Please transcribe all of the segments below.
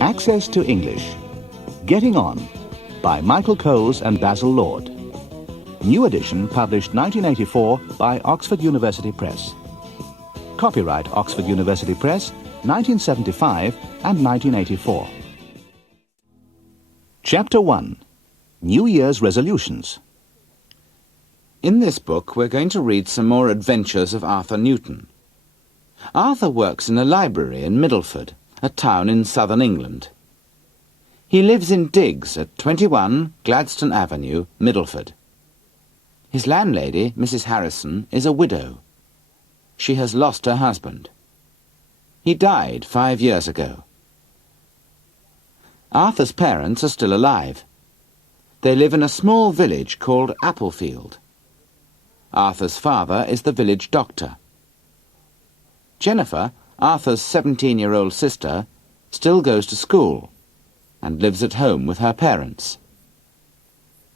Access to English. Getting On by Michael Coles and Basil Lord. New edition published 1984 by Oxford University Press. Copyright Oxford University Press, 1975 and 1984. Chapter 1. New Year's Resolutions. In this book we're going to read some more adventures of Arthur Newton. Arthur works in a library in Middleford, a town in southern England. He lives in Diggs at 21 Gladstone Avenue, Middleford. His landlady, Mrs. Harrison, is a widow. She has lost her husband. He died 5 years ago. Arthur's parents are still alive. They live in a small village called Applefield. Arthur's father is the village doctor. Jennifer, Arthur's 17-year-old sister, still goes to school and lives at home with her parents.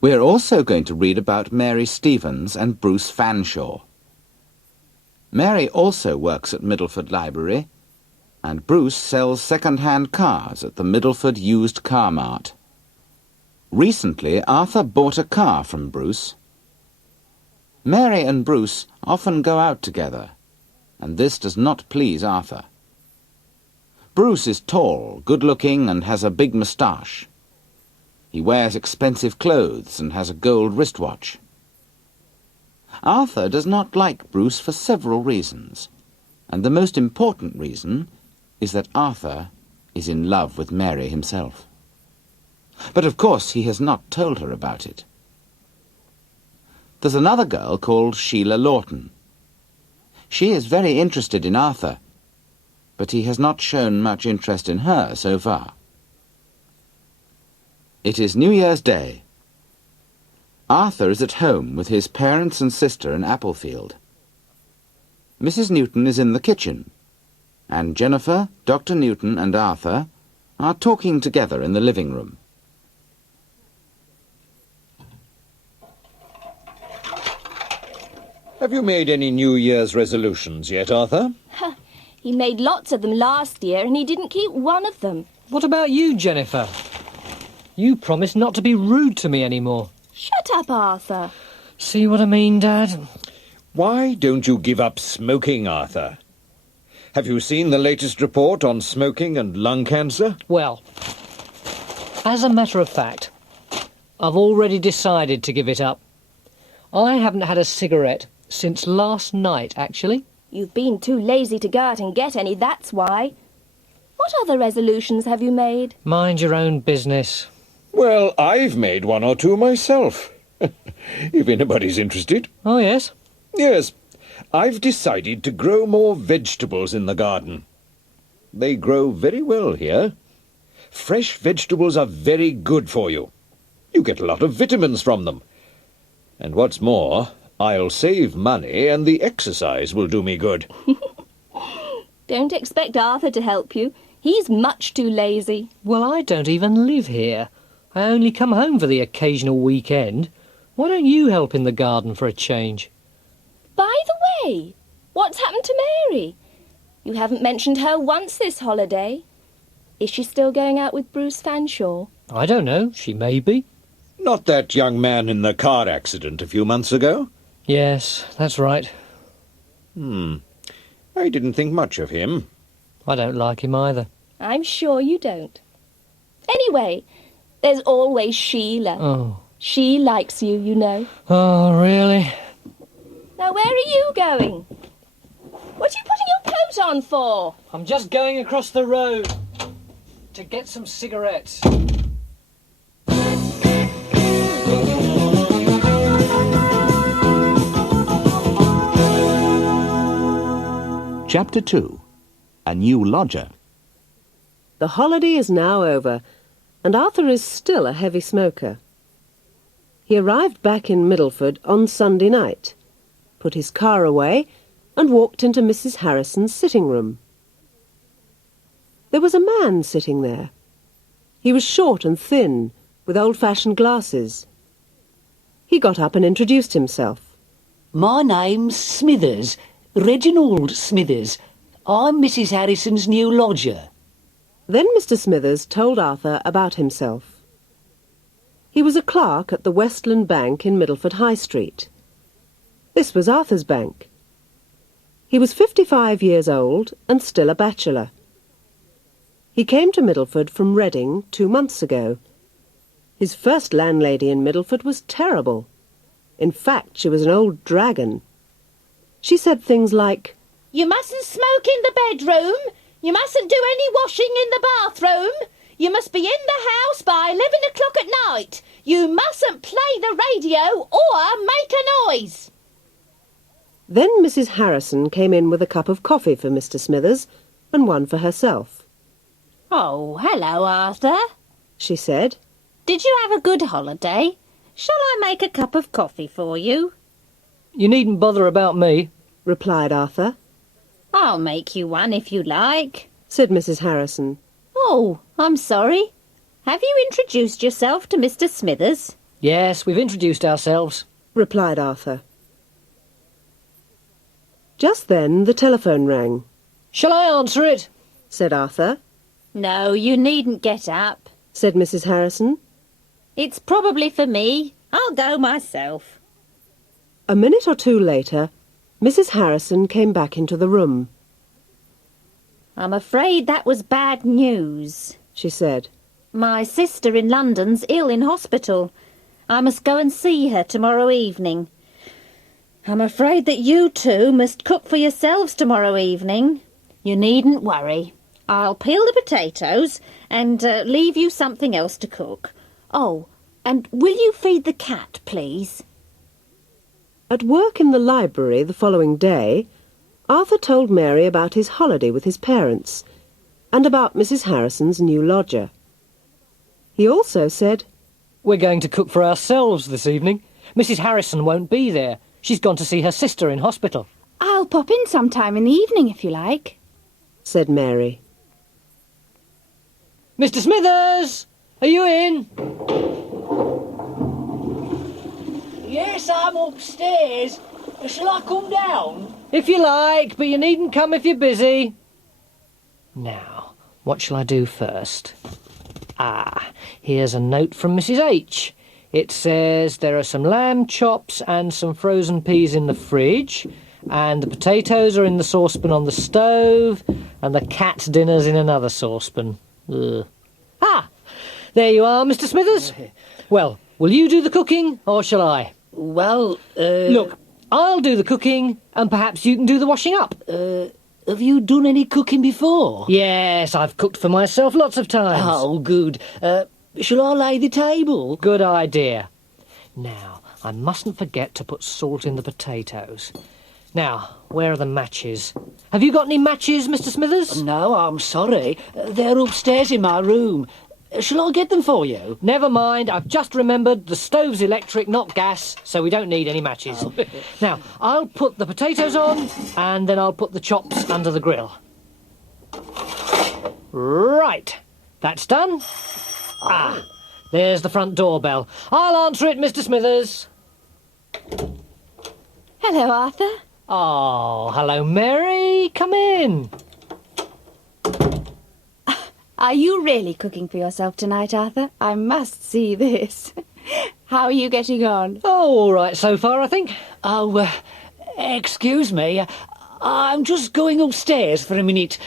We're also going to read about Mary Stevens and Bruce Fanshawe. Mary also works at Middleford Library, and Bruce sells second-hand cars at the Middleford Used Car Mart. Recently, Arthur bought a car from Bruce. Mary and Bruce often go out together, and this does not please Arthur. Bruce is tall, good-looking, and has a big moustache. He wears expensive clothes and has a gold wristwatch. Arthur does not like Bruce for several reasons, and the most important reason is that Arthur is in love with Mary himself. But of course he has not told her about it. There's another girl called Sheila Lawton. She is very interested in Arthur, but he has not shown much interest in her so far. It is New Year's Day. Arthur is at home with his parents and sister in Applefield. Mrs. Newton is in the kitchen, and Jennifer, Dr. Newton and Arthur are talking together in the living room. Have you made any New Year's resolutions yet, Arthur? He made lots of them last year and he didn't keep one of them. What about you, Jennifer? You promised not to be rude to me anymore. Shut up, Arthur. See what I mean, Dad? Why don't you give up smoking, Arthur? Have you seen the latest report on smoking and lung cancer? Well, as a matter of fact, I've already decided to give it up. I haven't had a cigarette since last night, actually. You've been too lazy to go out and get any, that's why. What other resolutions have you made? Mind your own business. Well, I've made one or two myself, if anybody's interested. Oh, yes? Yes, I've decided to grow more vegetables in the garden. They grow very well here. Fresh vegetables are very good for you. You get a lot of vitamins from them. And what's more, I'll save money and the exercise will do me good. Don't expect Arthur to help you. He's much too lazy. Well, I don't even live here. I only come home for the occasional weekend. Why don't you help in the garden for a change? By the way, what's happened to Mary? You haven't mentioned her once this holiday. Is she still going out with Bruce Fanshawe? I don't know. She may be. Not that young man in the car accident a few months ago? Yes, that's right. I didn't think much of him. I don't like him either. I'm sure you don't. Anyway, there's always Sheila. Oh. She likes you, you know. Oh, really? Now, where are you going? What are you putting your coat on for? I'm just going across the road to get some cigarettes. Chapter 2. A New Lodger. The holiday is now over, and Arthur is still a heavy smoker. He arrived back in Middleford on Sunday night, put his car away, and walked into Mrs. Harrison's sitting room. There was a man sitting there. He was short and thin, with old-fashioned glasses. He got up and introduced himself. My name's Smithers, Reginald Smithers. I'm Mrs. Harrison's new lodger. Then Mr. Smithers told Arthur about himself. He was a clerk at the Westland Bank in Middleford High Street. This was Arthur's bank. He was 55 years old and still a bachelor. He came to Middleford from Reading 2 months ago. His first landlady in Middleford was terrible. In fact, she was an old dragon. She said things like, "You mustn't smoke in the bedroom. You mustn't do any washing in the bathroom. You must be in the house by 11 o'clock at night. You mustn't play the radio or make a noise." Then Mrs. Harrison came in with a cup of coffee for Mr. Smithers and one for herself. "Oh, hello, Arthur," She said, "Did you have a good holiday? Shall I make a cup of coffee for you?" You needn't bother about me. replied Arthur. "I'll make you one if you like." Said Mrs. Harrison. "Oh, I'm sorry. Have you introduced yourself to Mr. Smithers?" Yes, we've introduced ourselves. Replied Arthur. Just then the telephone rang. Shall I answer it? Said Arthur. "No, you needn't get up. Said Mrs. Harrison. It's probably for me. I'll go myself." A minute or two later, Mrs. Harrison came back into the room. "I'm afraid that was bad news. She said. My sister in London's ill in hospital. I must go and see her tomorrow evening. I'm afraid that you two must cook for yourselves tomorrow evening. You needn't worry. I'll peel the potatoes and leave you something else to cook. Oh, and will you feed the cat, please?" At work in the library the following day, Arthur told Mary about his holiday with his parents and about Mrs. Harrison's new lodger. He also said, We're going to cook for ourselves this evening. Mrs. Harrison won't be there. She's gone to see her sister in hospital. I'll pop in sometime in the evening if you like. said Mary. Mr. Smithers! Are you in? Yes, I'm upstairs. Shall I come down? If you like, but you needn't come if you're busy. Now, what shall I do first? Here's a note from Mrs. H. It says there are some lamb chops and some frozen peas in the fridge, and the potatoes are in the saucepan on the stove, and the cat's dinner's in another saucepan. Ugh. There you are, Mr. Smithers. Well, will you do the cooking, or shall I? Well, Look, I'll do the cooking, and perhaps you can do the washing up. have you done any cooking before? Yes, I've cooked for myself lots of times. Oh, good. Shall I lay the table? Good idea. Now, I mustn't forget to put salt in the potatoes. Now, where are the matches? Have you got any matches, Mr. Smithers? No, I'm sorry. They're upstairs in my room. Shall I get them for you? Never mind, I've just remembered the stove's electric, not gas, so we don't need any matches. Oh. Now, I'll put the potatoes on, and then I'll put the chops under the grill. Right, that's done. There's the front doorbell. I'll answer it, Mr. Smithers. Hello, Arthur. Oh, hello, Mary. Come in. Are you really cooking for yourself tonight, Arthur? I must see this. How are you getting on? Oh, all right so far, I think. Oh, excuse me. I'm just going upstairs for a minute.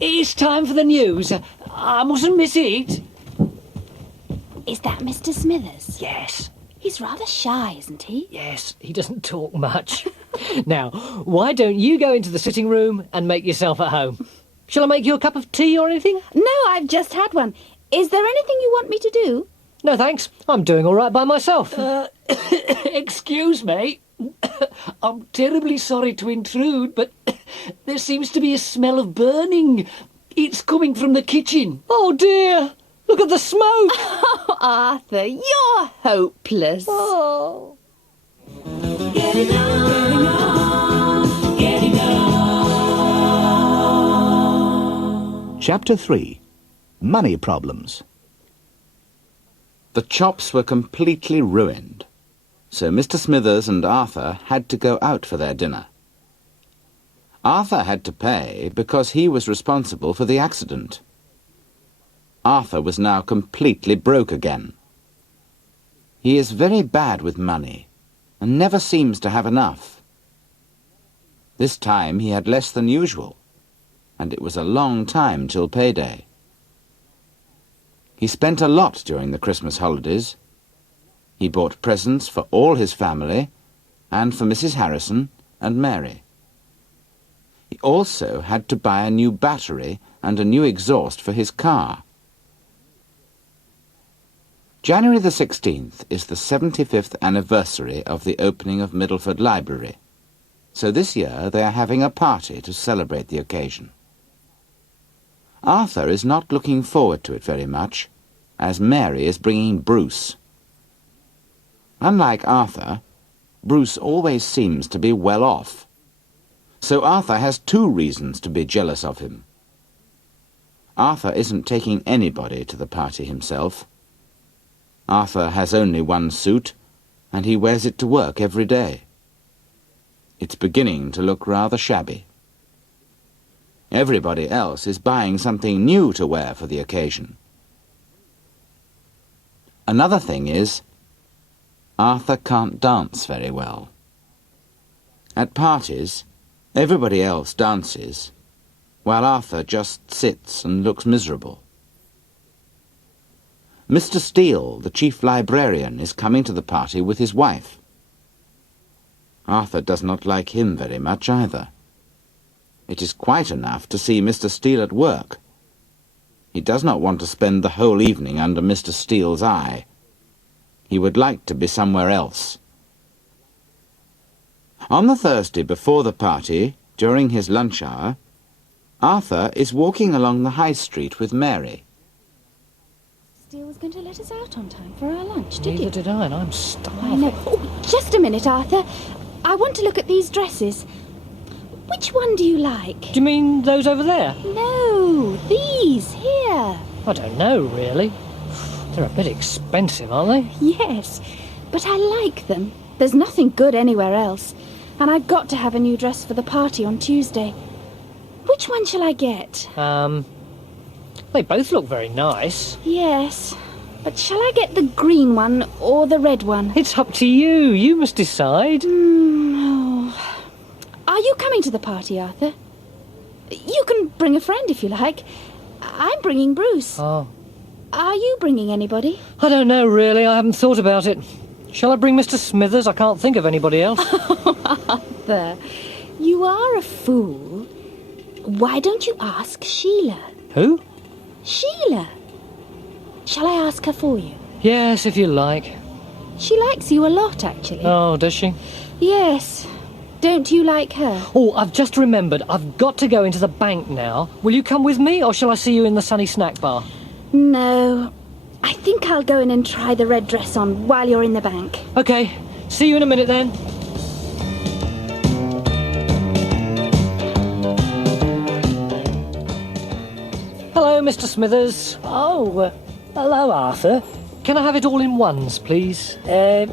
It's time for the news. I mustn't miss it. Is that Mr. Smithers? Yes, He's rather shy, isn't he? yes, he doesn't talk much. Now, why don't you go into the sitting room and make yourself at home? Shall I make you a cup of tea or anything? No, I've just had one. Is there anything you want me to do? No, thanks. I'm doing all right by myself. Excuse me. I'm terribly sorry to intrude, but there seems to be a smell of burning. It's coming from the kitchen. Oh, dear. Look at the smoke. Oh, Arthur, you're hopeless. Oh. Chapter 3. Money Problems. The chops were completely ruined, so Mr. Smithers and Arthur had to go out for their dinner. Arthur had to pay because he was responsible for the accident. Arthur was now completely broke again. He is very bad with money and never seems to have enough. This time he had less than usual, and it was a long time till payday. He spent a lot during the Christmas holidays. He bought presents for all his family and for Mrs. Harrison and Mary. He also had to buy a new battery and a new exhaust for his car. January the 16th is the 75th anniversary of the opening of Middleford Library, so this year they are having a party to celebrate the occasion. Arthur is not looking forward to it very much, as Mary is bringing Bruce. Unlike Arthur, Bruce always seems to be well off, so Arthur has two reasons to be jealous of him. Arthur isn't taking anybody to the party himself. Arthur has only one suit, and he wears it to work every day. It's beginning to look rather shabby. Everybody else is buying something new to wear for the occasion. Another thing is, Arthur can't dance very well. At parties, everybody else dances, while Arthur just sits and looks miserable. Mr. Steele, the chief librarian, is coming to the party with his wife. Arthur does not like him very much either. It is quite enough to see Mr. Steele at work. He does not want to spend the whole evening under Mr. Steele's eye. He would like to be somewhere else. On the Thursday before the party, during his lunch hour, Arthur is walking along the high street with Mary. Steele was going to let us out on time for our lunch, did you? Neither did I, and I'm starving. I know. Oh, just a minute, Arthur. I want to look at these dresses. Which one do you like? Do you mean those over there? No, these here. I don't know, really. They're a bit expensive, aren't they? Yes, but I like them. There's nothing good anywhere else. And I've got to have a new dress for the party on Tuesday. Which one shall I get? They both look very nice. Yes, but shall I get the green one or the red one? It's up to you. You must decide. Oh. Are you coming to the party, Arthur? You can bring a friend if you like. I'm bringing Bruce. Oh. Are you bringing anybody? I don't know, really. I haven't thought about it. Shall I bring Mr. Smithers? I can't think of anybody else. Arthur, you are a fool. Why don't you ask Sheila? Who? Sheila. Shall I ask her for you? Yes, if you like. She likes you a lot, actually. Oh, does she? Yes. Don't you like her? Oh, I've just remembered. I've got to go into the bank now. Will you come with me, or shall I see you in the sunny snack bar? No. I think I'll go in and try the red dress on while you're in the bank. OK. See you in a minute, then. Hello, Mr. Smithers. Oh, hello, Arthur. Can I have it all in ones, please? I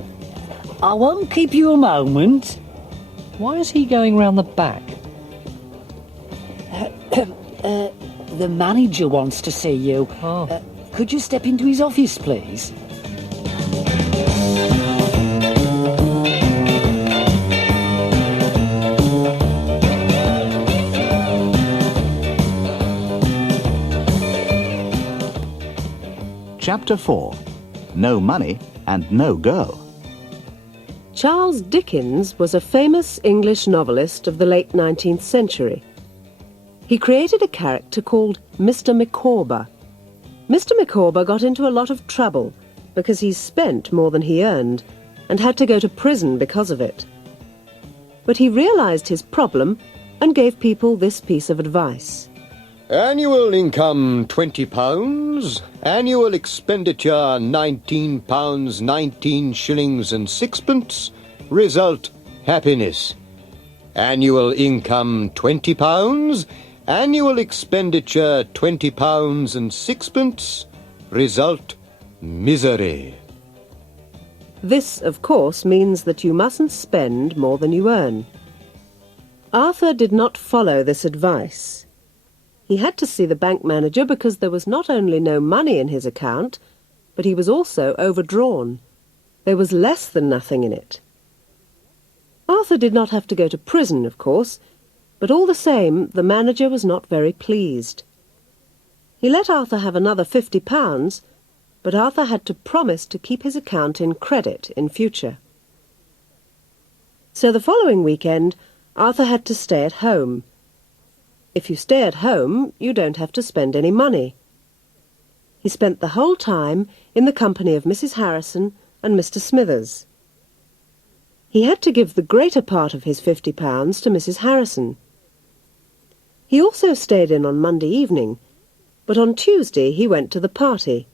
won't keep you a moment. Why is he going round the back? The manager wants to see you. Oh. Could you step into his office, please? Chapter 4. No Money and No Go. Charles Dickens was a famous English novelist of the late 19th century. He created a character called Mr. Micawber. Mr. Micawber got into a lot of trouble because he spent more than he earned and had to go to prison because of it. But he realized his problem and gave people this piece of advice. Annual income £20, annual expenditure £19, 19 shillings and sixpence, result happiness. Annual income £20, annual expenditure £20 and sixpence, result misery. This, of course, means that you mustn't spend more than you earn. Arthur did not follow this advice. He had to see the bank manager because there was not only no money in his account, but he was also overdrawn. There was less than nothing in it. Arthur did not have to go to prison, of course, but all the same the manager was not very pleased. He let Arthur have another £50, but Arthur had to promise to keep his account in credit in future. So the following weekend, Arthur had to stay at home. If you stay at home, you don't have to spend any money. He spent the whole time in the company of Mrs. Harrison and Mr. Smithers. He had to give the greater part of his £50 to Mrs. Harrison. He also stayed in on Monday evening, but on Tuesday he went to the party.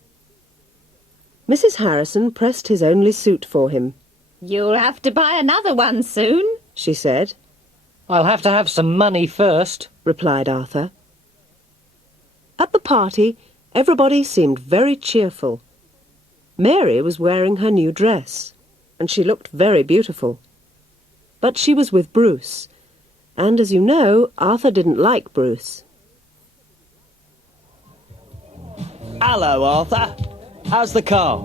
Mrs. Harrison pressed his only suit for him. "You'll have to buy another one soon," she said. I'll have to have some money first, replied Arthur. At the party, everybody seemed very cheerful. Mary was wearing her new dress, and she looked very beautiful. But she was with Bruce, and as you know, Arthur didn't like Bruce. Hello, Arthur. How's the car?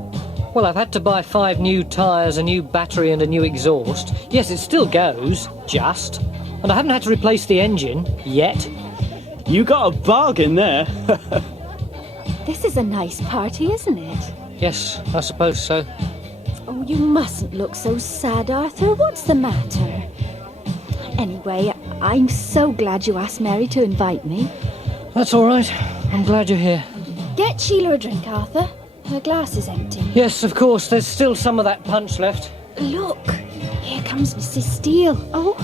Well, I've had to buy 5 new tyres, a new battery and a new exhaust. Yes, it still goes, just. And I haven't had to replace the engine, yet. You got a bargain there. This is a nice party, isn't it? Yes, I suppose so. Oh, you mustn't look so sad, Arthur. What's the matter? Anyway, I'm so glad you asked Mary to invite me. That's all right. I'm glad you're here. Get Sheila a drink, Arthur. Her glass is empty. Yes, of course. There's still some of that punch left. Look, here comes Mrs. Steele. Oh,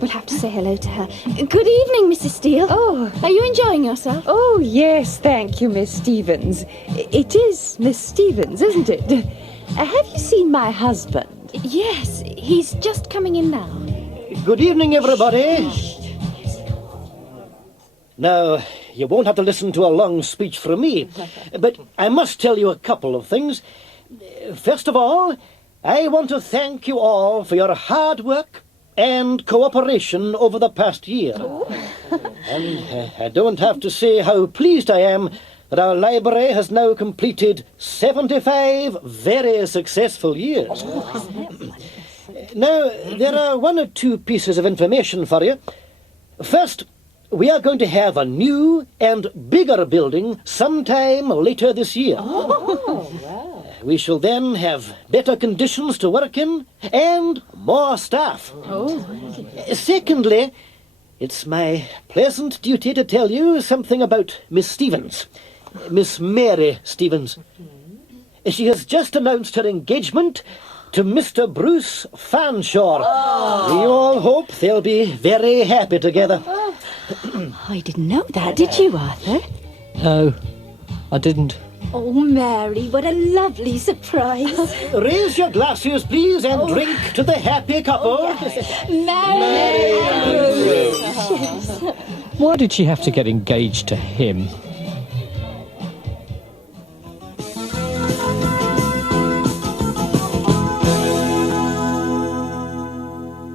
we'll have to say hello to her. Good evening, Mrs. Steele. Oh. Are you enjoying yourself? Oh, yes, thank you, Miss Stevens. It is Miss Stevens, isn't it? Have you seen my husband? Yes, he's just coming in now. Good evening, everybody. Now, you won't have to listen to a long speech from me, but I must tell you a couple of things. First of all, I want to thank you all for your hard work and cooperation over the past year. And I don't have to say how pleased I am that our library has now completed 75 very successful years. Now, there are 1 or 2 pieces of information for you. First, we are going to have a new and bigger building sometime later this year. We shall then have better conditions to work in and more staff. Secondly, it's my pleasant duty to tell you something about Miss Stevens, Miss Mary Stevens. She has just announced her engagement to Mr. Bruce Fanshawe. We all hope they'll be very happy together. I didn't know that, did you, Arthur? No, I didn't. Oh, Mary, what a lovely surprise. Raise your glasses, please, and drink to the happy couple. Mary and Bruce. Why did she have to get engaged to him?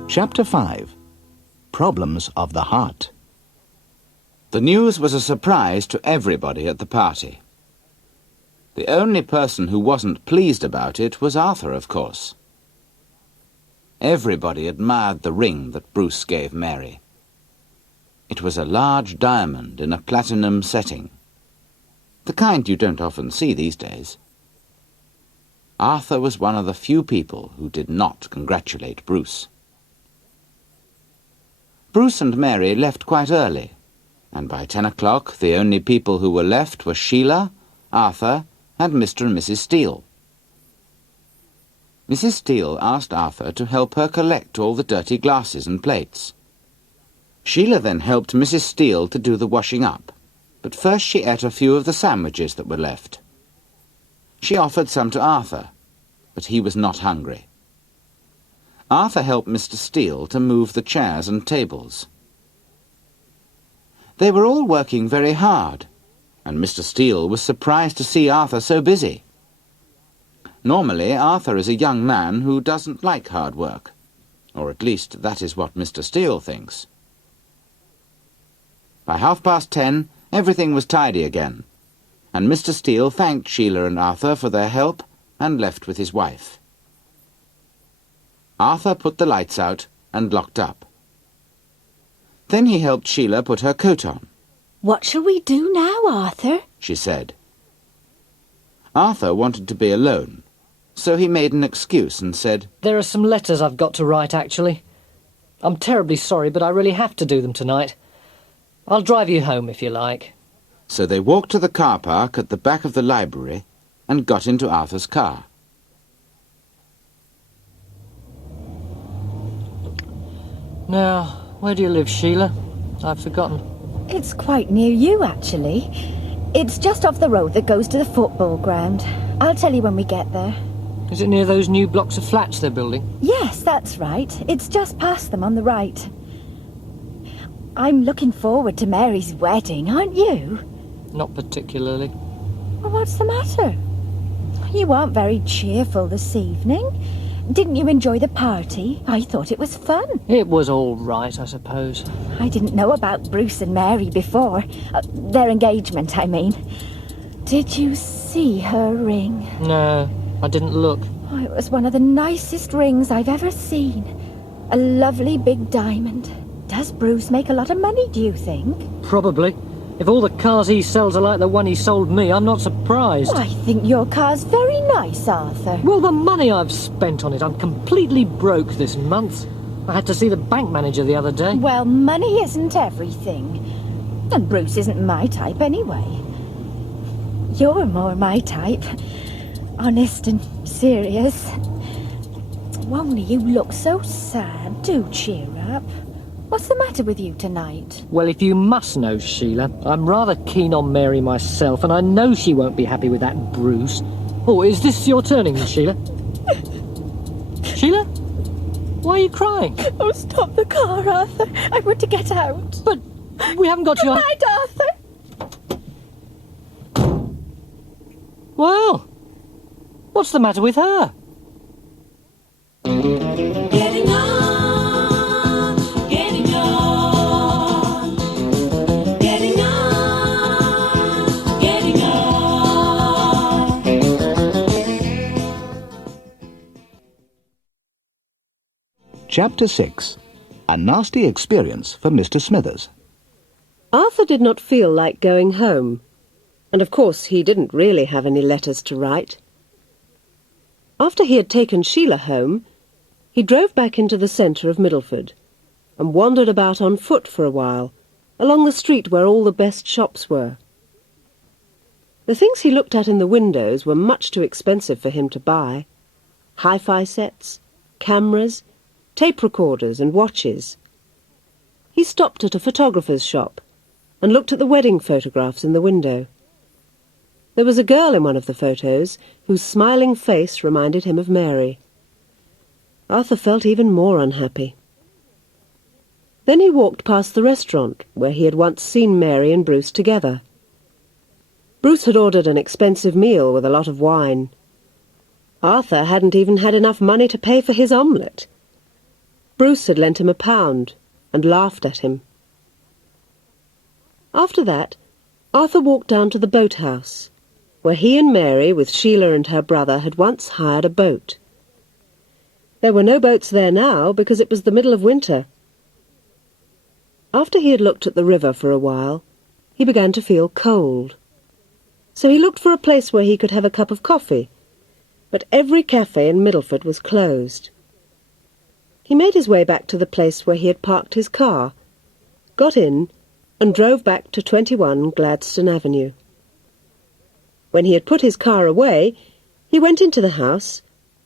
Chapter 5. Problems of the Heart. The news was a surprise to everybody at the party. The only person who wasn't pleased about it was Arthur, of course. Everybody admired the ring that Bruce gave Mary. It was a large diamond in a platinum setting, the kind you don't often see these days. Arthur was one of the few people who did not congratulate Bruce. Bruce and Mary left quite early, and by 10 o'clock the only people who were left were Sheila, Arthur, and Mr. and Mrs. Steele. Mrs. Steele asked Arthur to help her collect all the dirty glasses and plates. Sheila then helped Mrs. Steele to do the washing up, but first she ate a few of the sandwiches that were left. She offered some to Arthur, but he was not hungry. Arthur helped Mr. Steele to move the chairs and tables. They were all working very hard, and Mr. Steele was surprised to see Arthur so busy. Normally, Arthur is a young man who doesn't like hard work, or at least that is what Mr. Steele thinks. By 10:30, Everything was tidy again, and Mr. Steele thanked Sheila and Arthur for their help and left with his wife. Arthur put the lights out and locked up. Then he helped Sheila put her coat on. What shall we do now, Arthur? She said. Arthur wanted to be alone, so he made an excuse and said, There are some letters I've got to write, actually. I'm terribly sorry, but I really have to do them tonight. I'll drive you home if you like. So they walked to the car park at the back of the library and got into Arthur's car. Now, where do you live, Sheila? I've forgotten. It's quite near you, actually. It's just off the road that goes to the football ground. I'll tell you when we get there. Is it near those new blocks of flats they're building? Yes, that's right. It's just past them on the right. I'm looking forward to Mary's wedding, aren't you? Not particularly. Well, what's the matter? You aren't very cheerful this evening. Didn't you enjoy the party? I thought it was fun. It was all right, I suppose. I didn't know about Bruce and Mary before. Their engagement, I mean. Did you see her ring? No, I didn't look. Oh, it was one of the nicest rings I've ever seen. A lovely big diamond. Does Bruce make a lot of money, do you think? Probably. If all the cars he sells are like the one he sold me, I'm not surprised. I think your car's very nice, Arthur. Well, the money I've spent on it, I'm completely broke this month. I had to see the bank manager the other day. Well, money isn't everything. And Bruce isn't my type anyway. You're more my type. Honest and serious. Only you look so sad. Do cheer up. What's the matter with you tonight? Well, if you must know, Sheila, I'm rather keen on Mary myself, and I know she won't be happy with that Bruce. Oh, is this your turning, Sheila? Sheila? Why are you crying? Oh, stop the car, Arthur. I want to get out. But we haven't got your... Good night, Arthur. Well, what's the matter with her? Getting on, getting on, getting on, getting on. Chapter 6. A nasty experience for Mr. Smithers. Arthur did not feel like going home, and of course he didn't really have any letters to write. After he had taken Sheila home, he drove back into the centre of Middleford and wandered about on foot for a while, along the street where all the best shops were. The things he looked at in the windows were much too expensive for him to buy. Hi-fi sets, cameras, tape recorders and watches. He stopped at a photographer's shop and looked at the wedding photographs in the window. There was a girl in one of the photos whose smiling face reminded him of Mary. Arthur felt even more unhappy. Then he walked past the restaurant where he had once seen Mary and Bruce together. Bruce had ordered an expensive meal with a lot of wine. Arthur hadn't even had enough money to pay for his omelette. Bruce had lent him £1 and laughed at him. After that, Arthur walked down to the boathouse, where he and Mary, with Sheila and her brother, had once hired a boat. There were no boats there now because it was the middle of winter. After he had looked at the river for a while, he began to feel cold. So he looked for a place where he could have a cup of coffee, but every cafe in Middleford was closed. He made his way back to the place where he had parked his car, got in, and drove back to 21 Gladstone Avenue. When he had put his car away, he went into the house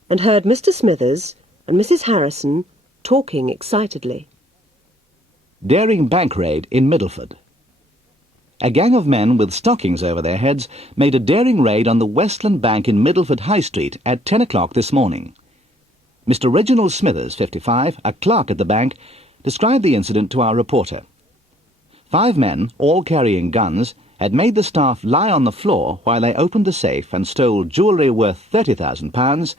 and heard Mr. Smithers and Mrs. Harrison talking excitedly. Daring bank raid in Middleford. A gang of men with stockings over their heads made a daring raid on the Westland Bank in Middleford High Street at 10 o'clock this morning. Mr. Reginald Smithers, 55, a clerk at the bank, described the incident to our reporter. 5 men, all carrying guns, had made the staff lie on the floor while they opened the safe and stole jewellery worth £30,000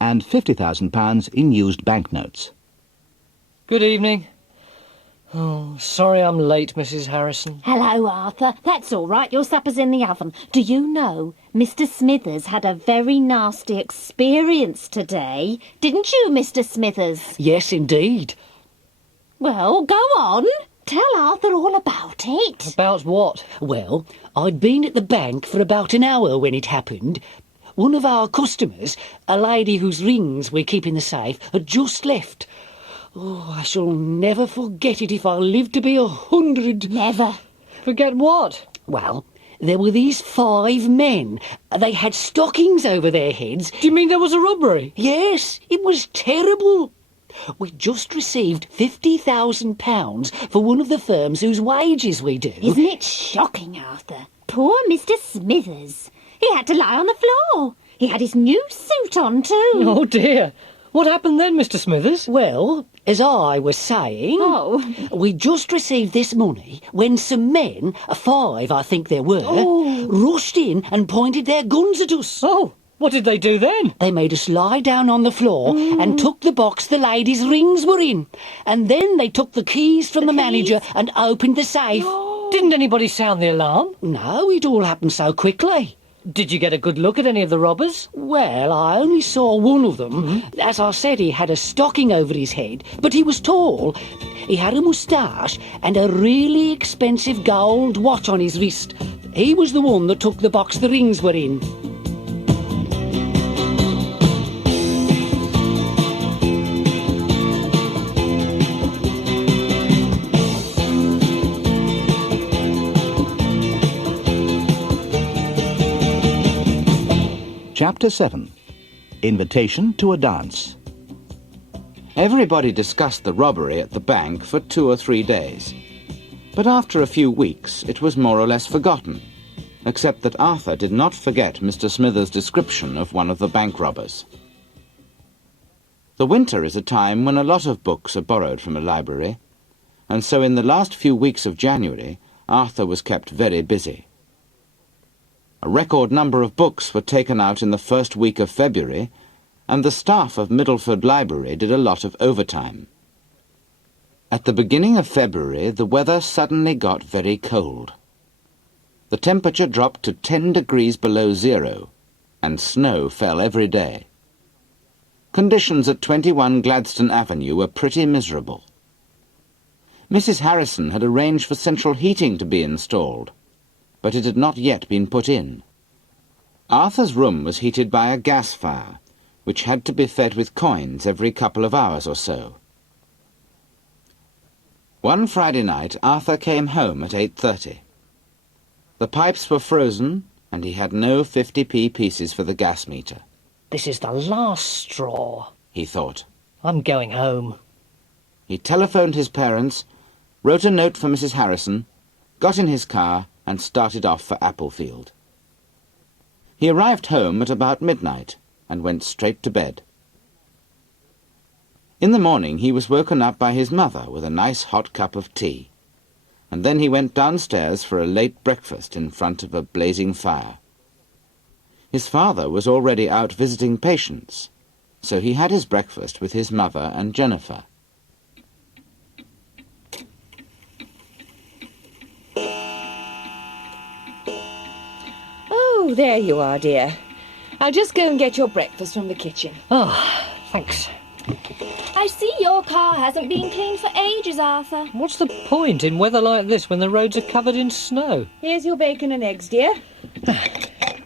and £50,000 in used banknotes. Good evening. Oh, sorry I'm late, Mrs. Harrison. Hello, Arthur. That's all right. Your supper's in the oven. Do you know, Mr. Smithers had a very nasty experience today. Didn't you, Mr. Smithers? Yes, indeed. Well, go on. Tell Arthur all about it. About what? Well, I'd been at the bank for about an hour when it happened. One of our customers, a lady whose rings we keep in the safe, had just left. Oh, I shall never forget it if I live to be 100. Never. Forget what? Well, there were these 5 men. They had stockings over their heads. Do you mean there was a robbery? Yes, it was terrible. We just received £50,000 for one of the firms whose wages we do. Isn't it shocking, Arthur? Poor Mr. Smithers. He had to lie on the floor. He had his new suit on, too. Oh, dear. What happened then, Mr. Smithers? Well, as I was saying, we just received this money when some men, 5 I think there were, rushed in and pointed their guns at us. Oh, what did they do then? They made us lie down on the floor and took the box the ladies' rings were in. And then they took the keys from the manager and opened the safe. Didn't anybody sound the alarm? No, it all happened so quickly. Did you get a good look at any of the robbers? Well, I only saw one of them. As I said, he had a stocking over his head, but he was tall. He had a moustache and a really expensive gold watch on his wrist. He was the one that took the box the rings were in. Chapter 7. Invitation to a Dance. Everybody discussed the robbery at the bank for 2 or 3 days. But after a few weeks, it was more or less forgotten, except that Arthur did not forget Mr. Smithers' description of one of the bank robbers. The winter is a time when a lot of books are borrowed from a library, and so in the last few weeks of January, Arthur was kept very busy. A record number of books were taken out in the first week of February, and the staff of Middleford Library did a lot of overtime. At the beginning of February, the weather suddenly got very cold. The temperature dropped to 10 degrees below zero, and snow fell every day. Conditions at 21 Gladstone Avenue were pretty miserable. Mrs. Harrison had arranged for central heating to be installed, but it had not yet been put in. Arthur's room was heated by a gas fire, which had to be fed with coins every couple of hours or so. One Friday night, Arthur came home at 8:30. The pipes were frozen, and he had no 50p pieces for the gas meter. This is the last straw, he thought. I'm going home. He telephoned his parents, wrote a note for Mrs. Harrison, got in his car, and started off for Applefield. He arrived home at about midnight and went straight to bed. In the morning he was woken up by his mother with a nice hot cup of tea, and then he went downstairs for a late breakfast in front of a blazing fire. His father was already out visiting patients, so he had his breakfast with his mother and Jennifer. Oh, there you are, dear. I'll just go and get your breakfast from the kitchen. Oh, thanks. I see your car hasn't been cleaned for ages, Arthur. What's the point in weather like this when the roads are covered in snow? Here's your bacon and eggs, dear.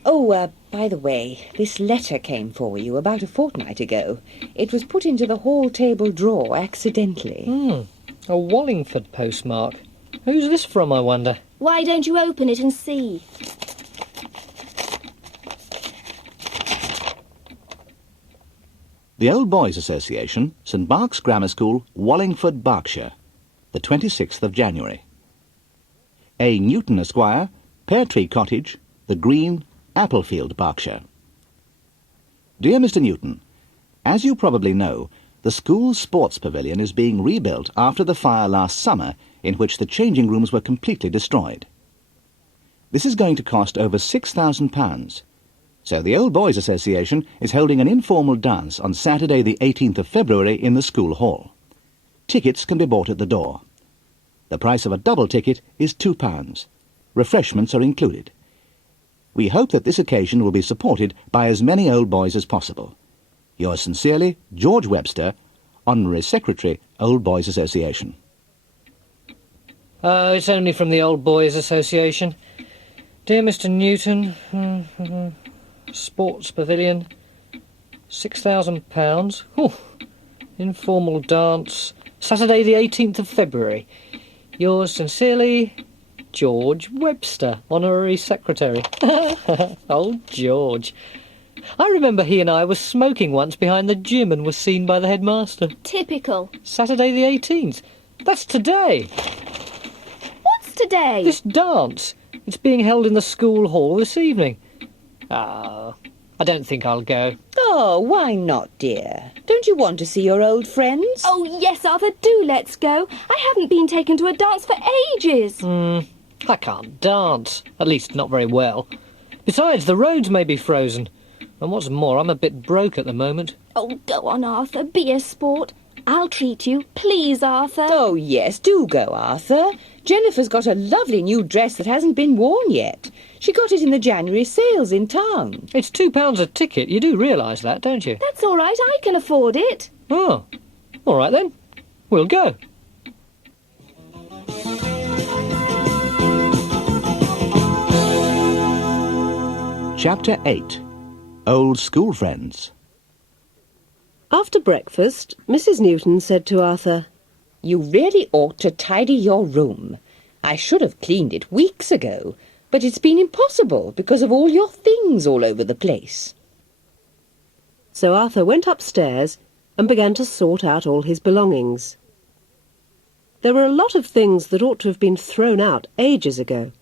Oh, by the way, this letter came for you about a fortnight ago. It was put into the hall table drawer accidentally. A Wallingford postmark. Who's this from, I wonder? Why don't you open it and see? The Old Boys Association, St Mark's Grammar School, Wallingford, Berkshire, the 26th of January. A. Newton, Esquire, Pear Tree Cottage, The Green, Applefield, Berkshire. Dear Mr. Newton, as you probably know, the school sports pavilion is being rebuilt after the fire last summer in which the changing rooms were completely destroyed. This is going to cost over £6,000. So the Old Boys Association is holding an informal dance on Saturday the 18th of February in the school hall. Tickets can be bought at the door. The price of a double ticket is £2. Refreshments are included. We hope that this occasion will be supported by as many old boys as possible. Yours sincerely, George Webster, Honorary Secretary, Old Boys Association. Oh, it's only from the Old Boys Association. Dear Mr. Newton, Sports Pavilion, £6,000. Informal dance, Saturday the 18th of February. Yours sincerely, George Webster, Honorary Secretary. Old George. I remember he and I were smoking once behind the gym and were seen by the headmaster. Typical. Saturday the 18th. That's today. What's today? This dance. It's being held in the school hall this evening. I don't think I'll go. Oh, why not, dear? Don't you want to see your old friends? Oh, yes, Arthur, do let's go. I haven't been taken to a dance for ages. I can't dance. At least not very well. Besides, the roads may be frozen. And what's more, I'm a bit broke at the moment. Oh, go on, Arthur, be a sport. I'll treat you. Please, Arthur. Oh, yes, do go, Arthur. Jennifer's got a lovely new dress that hasn't been worn yet. She got it in the January sales in town. It's £2 a ticket. You do realise that, don't you? That's all right, I can afford it. Oh, all right then. We'll go. Chapter 8. Old School Friends. After breakfast, Mrs. Newton said to Arthur, You really ought to tidy your room. I should have cleaned it weeks ago, but it's been impossible because of all your things all over the place. So Arthur went upstairs and began to sort out all his belongings. There were a lot of things that ought to have been thrown out ages ago.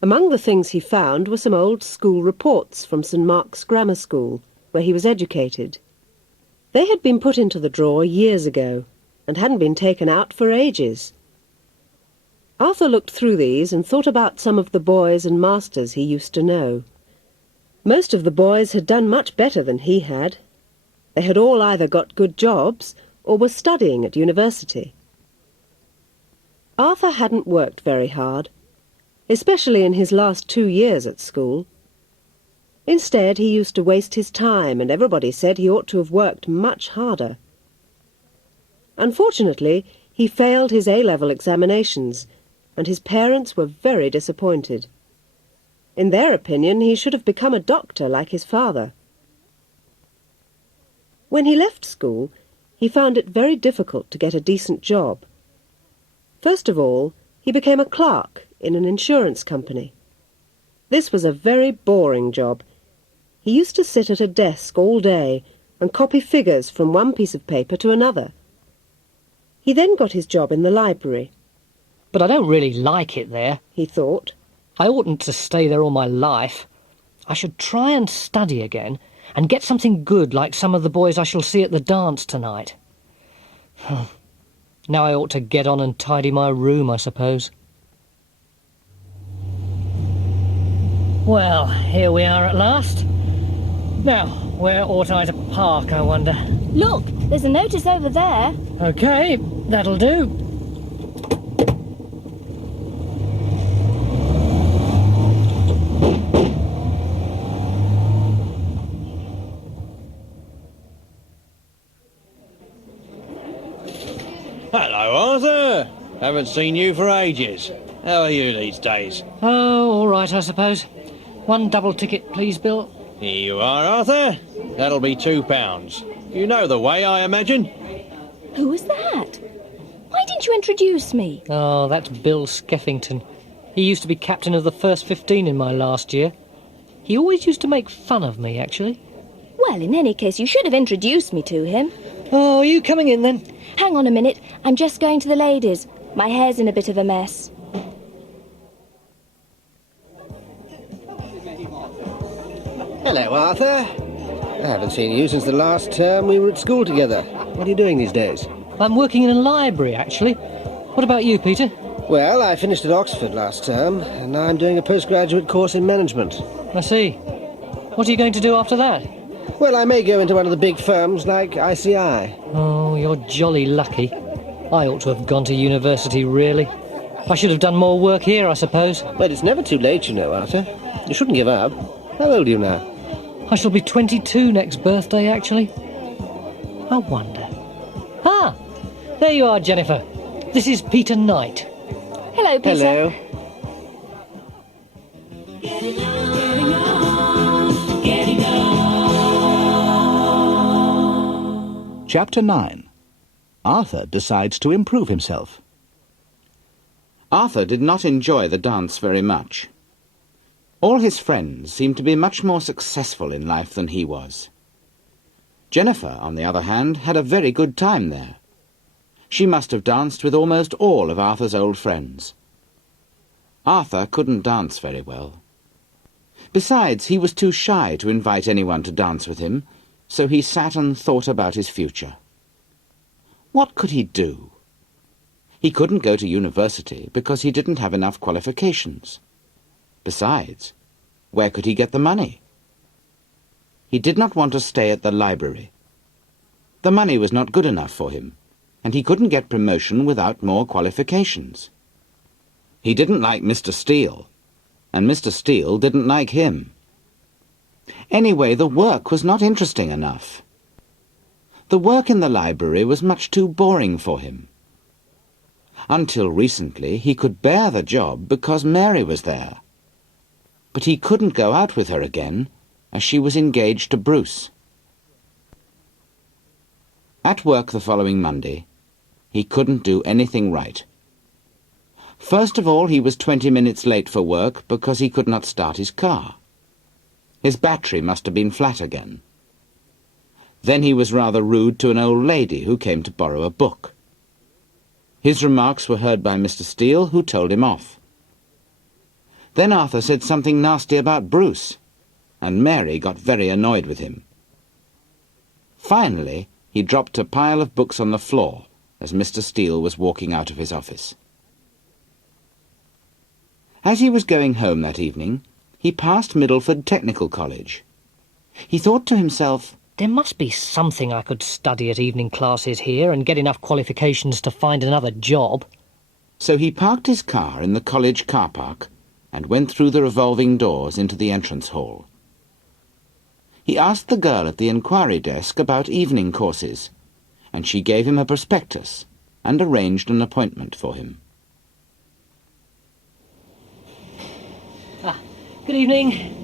Among the things he found were some old school reports from St. Mark's Grammar School, where he was educated. They had been put into the drawer years ago, and hadn't been taken out for ages. Arthur looked through these and thought about some of the boys and masters he used to know. Most of the boys had done much better than he had. They had all either got good jobs or were studying at university. Arthur hadn't worked very hard, especially in his last 2 years at school. Instead, he used to waste his time, and everybody said he ought to have worked much harder. Unfortunately, he failed his A-level examinations, and his parents were very disappointed. In their opinion, he should have become a doctor like his father. When he left school, he found it very difficult to get a decent job. First of all, he became a clerk in an insurance company. This was a very boring job. He used to sit at a desk all day and copy figures from one piece of paper to another. He then got his job in the library. But I don't really like it there, he thought. I oughtn't to stay there all my life. I should try and study again and get something good like some of the boys I shall see at the dance tonight. Now I ought to get on and tidy my room, I suppose. Well, here we are at last. Now, where ought I to park, I wonder? Look, there's a notice over there. OK, that'll do. Hello, Arthur. Haven't seen you for ages. How are you these days? Oh, all right, I suppose. One double ticket, please, Bill. Here you are, Arthur. That'll be £2. You know the way, I imagine? Who was that? Why didn't you introduce me? Oh, that's Bill Skeffington. He used to be captain of the first 15 in my last year. He always used to make fun of me, actually. Well, in any case, you should have introduced me to him. Oh, are you coming in, then? Hang on a minute. I'm just going to the ladies. My hair's in a bit of a mess. Hello, Arthur. I haven't seen you since the last term we were at school together. What are you doing these days? I'm working in a library, actually. What about you, Peter? Well, I finished at Oxford last term, and now I'm doing a postgraduate course in management. I see. What are you going to do after that? Well, I may go into one of the big firms like ICI. Oh, you're jolly lucky. I ought to have gone to university, really. I should have done more work here, I suppose. But it's never too late, you know, Arthur. You shouldn't give up. How old are you now? I shall be 22 next birthday, actually. I wonder. Ah! There you are, Jennifer. This is Peter Knight. Hello, Peter. Hello. Getting on. Chapter 9. Arthur decides to improve himself. Arthur did not enjoy the dance very much. All his friends seemed to be much more successful in life than he was. Jennifer, on the other hand, had a very good time there. She must have danced with almost all of Arthur's old friends. Arthur couldn't dance very well. Besides, he was too shy to invite anyone to dance with him, so he sat and thought about his future. What could he do? He couldn't go to university because he didn't have enough qualifications. Besides, where could he get the money? He did not want to stay at the library. The money was not good enough for him, and he couldn't get promotion without more qualifications. He didn't like Mr. Steele, and Mr. Steele didn't like him. Anyway, the work was not interesting enough. The work in the library was much too boring for him. Until recently, he could bear the job because Mary was there. But he couldn't go out with her again, as she was engaged to Bruce. At work the following Monday, he couldn't do anything right. First of all, he was 20 minutes late for work because he could not start his car. His battery must have been flat again. Then he was rather rude to an old lady who came to borrow a book. His remarks were heard by Mr. Steele, who told him off. Then Arthur said something nasty about Bruce, and Mary got very annoyed with him. Finally, he dropped a pile of books on the floor as Mr. Steele was walking out of his office. As he was going home that evening, he passed Middleford Technical College. He thought to himself, There must be something I could study at evening classes here and get enough qualifications to find another job. So he parked his car in the college car park and went through the revolving doors into the entrance hall. He asked the girl at the inquiry desk about evening courses, and she gave him a prospectus and arranged an appointment for him. Good evening.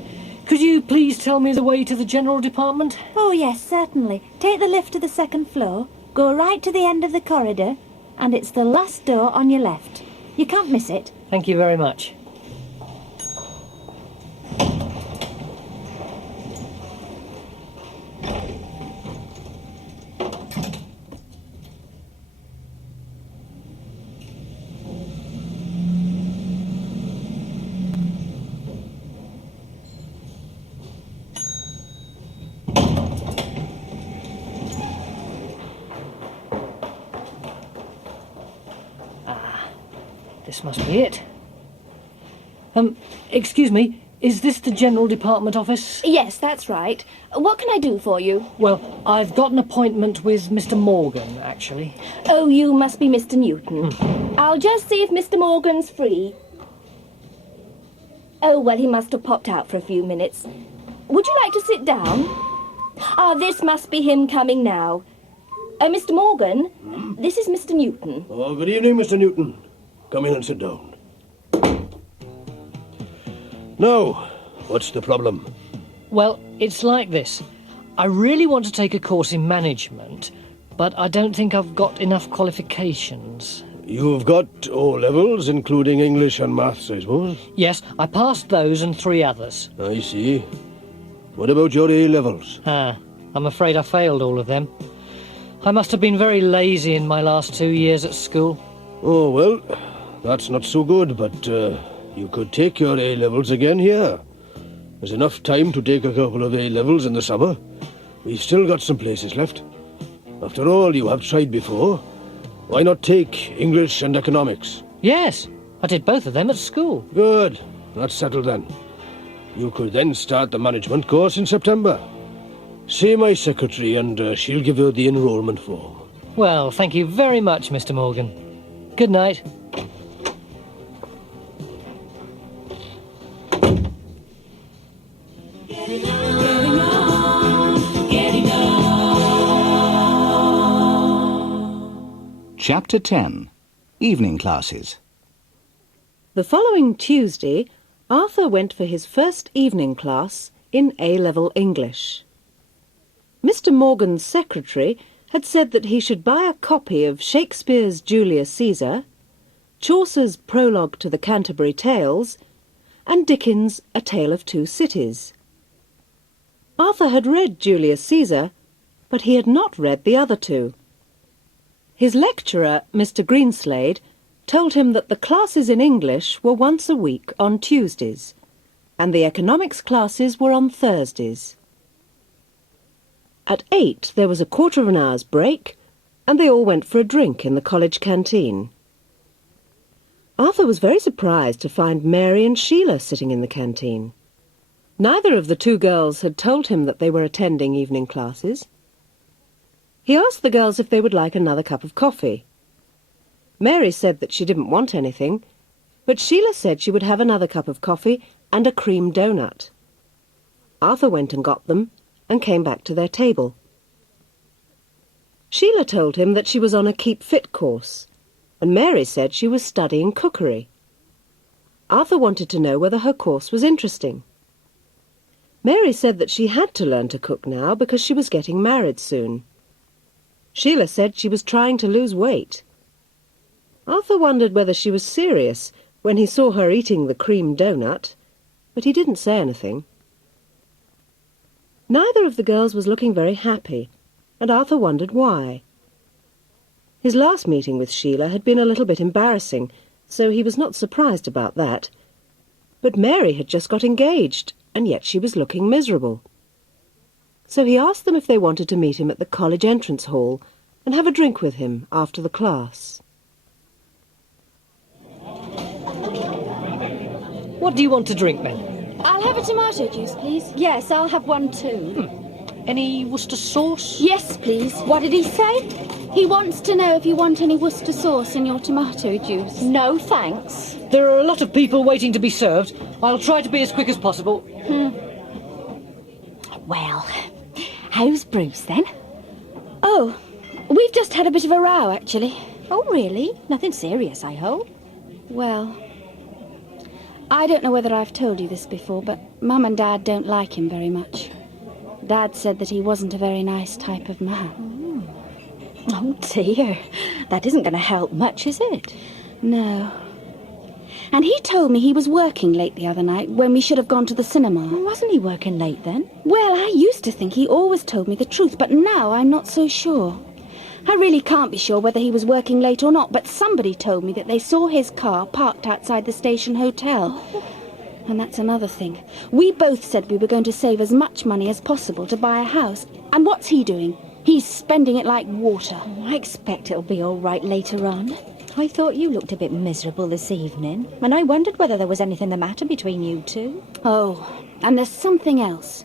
Could you please tell me the way to the general department? Oh, yes, certainly. Take the lift to the second floor, go right to the end of the corridor, and it's the last door on your left. You can't miss it. Thank you very much. This must be it. Excuse me, is this the General Department office? Yes, that's right. What can I do for you? Well, I've got an appointment with Mr. Morgan, actually. Oh, you must be Mr. Newton. I'll just see if Mr. Morgan's free. Oh, well, he must have popped out for a few minutes. Would you like to sit down? Ah, this must be him coming now. Mr. Morgan, this is Mr. Newton. Oh, good evening, Mr. Newton. Come in and sit down. Now, what's the problem? Well, it's like this. I really want to take a course in management, but I don't think I've got enough qualifications. You've got O-levels, including English and maths, I suppose? Yes, I passed those and 3 others. I see. What about your A-levels? I'm afraid I failed all of them. I must have been very lazy in my last 2 years at school. Oh, well, that's not so good, but you could take your A-levels again here. There's enough time to take a couple of A-levels in the summer. We've still got some places left. After all, you have tried before. Why not take English and economics? Yes, I did both of them at school. Good. That's settled then. You could then start the management course in September. See my secretary and she'll give you the enrolment form. Well, thank you very much, Mr. Morgan. Good night. Chapter 10. Evening Classes. The following Tuesday, Arthur went for his first evening class in A-level English. Mr. Morgan's secretary had said that he should buy a copy of Shakespeare's Julius Caesar, Chaucer's Prologue to the Canterbury Tales, and Dickens' A Tale of Two Cities. Arthur had read Julius Caesar, but he had not read the other two. His lecturer, Mr. Greenslade, told him that the classes in English were once a week on Tuesdays, and the economics classes were on Thursdays. At 8 there was a quarter of an hour's break, and they all went for a drink in the college canteen. Arthur was very surprised to find Mary and Sheila sitting in the canteen. Neither of the two girls had told him that they were attending evening classes. He asked the girls if they would like another cup of coffee. Mary said that she didn't want anything, but Sheila said she would have another cup of coffee and a cream doughnut. Arthur went and got them and came back to their table. Sheila told him that she was on a Keep Fit course, and Mary said she was studying cookery. Arthur wanted to know whether her course was interesting. Mary said that she had to learn to cook now because she was getting married soon. Sheila said she was trying to lose weight. Arthur wondered whether she was serious when he saw her eating the cream doughnut, but he didn't say anything. Neither of the girls was looking very happy, and Arthur wondered why. His last meeting with Sheila had been a little bit embarrassing, so he was not surprised about that. But Mary had just got engaged, and yet she was looking miserable. So he asked them if they wanted to meet him at the college entrance hall and have a drink with him after the class. What do you want to drink, then? I'll have a tomato juice, please. Yes, I'll have one too. Any Worcester sauce? Yes, please. What did he say? He wants to know if you want any Worcester sauce in your tomato juice. No, thanks. There are a lot of people waiting to be served. I'll try to be as quick as possible. Well, how's Bruce, then? Oh, we've just had a bit of a row, actually. Oh, really? Nothing serious, I hope. Well, I don't know whether I've told you this before, but Mum and Dad don't like him very much. Dad said that he wasn't a very nice type of man. Oh, dear. That isn't going to help much, is it? No. And he told me he was working late the other night when we should have gone to the cinema. Wasn't he working late then? Well, I used to think he always told me the truth, but now I'm not so sure. I really can't be sure whether he was working late or not, but somebody told me that they saw his car parked outside the station hotel. And that's another thing. We both said we were going to save as much money as possible to buy a house. And what's he doing? He's spending it like water. Oh, I expect it'll be all right later on. I thought you looked a bit miserable this evening, and I wondered whether there was anything the matter between you two. Oh, and there's something else.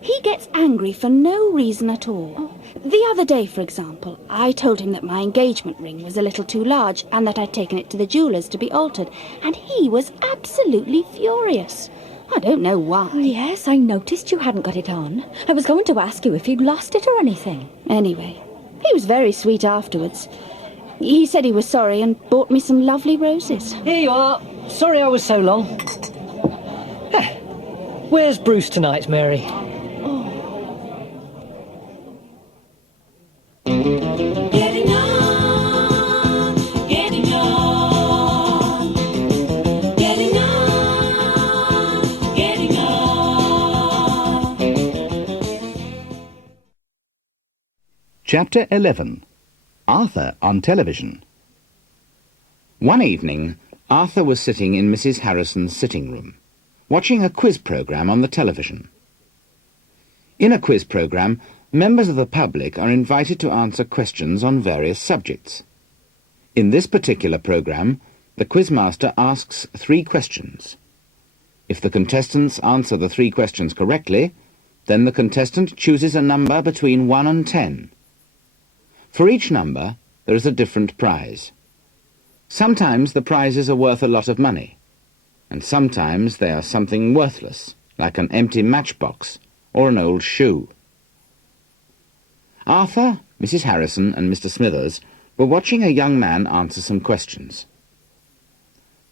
He gets angry for no reason at all. The other day, for example, I told him that my engagement ring was a little too large and that I'd taken it to the jeweller's to be altered, and he was absolutely furious. I don't know why. Oh, yes, I noticed you hadn't got it on. I was going to ask you if you'd lost it or anything. Anyway, he was very sweet afterwards. He said he was sorry and bought me some lovely roses. Here you are. Sorry I was so long. Where's Bruce tonight, Mary? Getting on, getting on, getting on, getting on. Chapter 11. Arthur on television. One evening, Arthur was sitting in Mrs. Harrison's sitting room, watching a quiz programme on the television. In a quiz programme, members of the public are invited to answer questions on various subjects. In this particular programme, the quizmaster asks 3 questions. If the contestants answer the 3 questions correctly, then the contestant chooses a number between 1 and 10. For each number, there is a different prize. Sometimes the prizes are worth a lot of money, and sometimes they are something worthless, like an empty matchbox or an old shoe. Arthur, Mrs. Harrison, and Mr. Smithers were watching a young man answer some questions.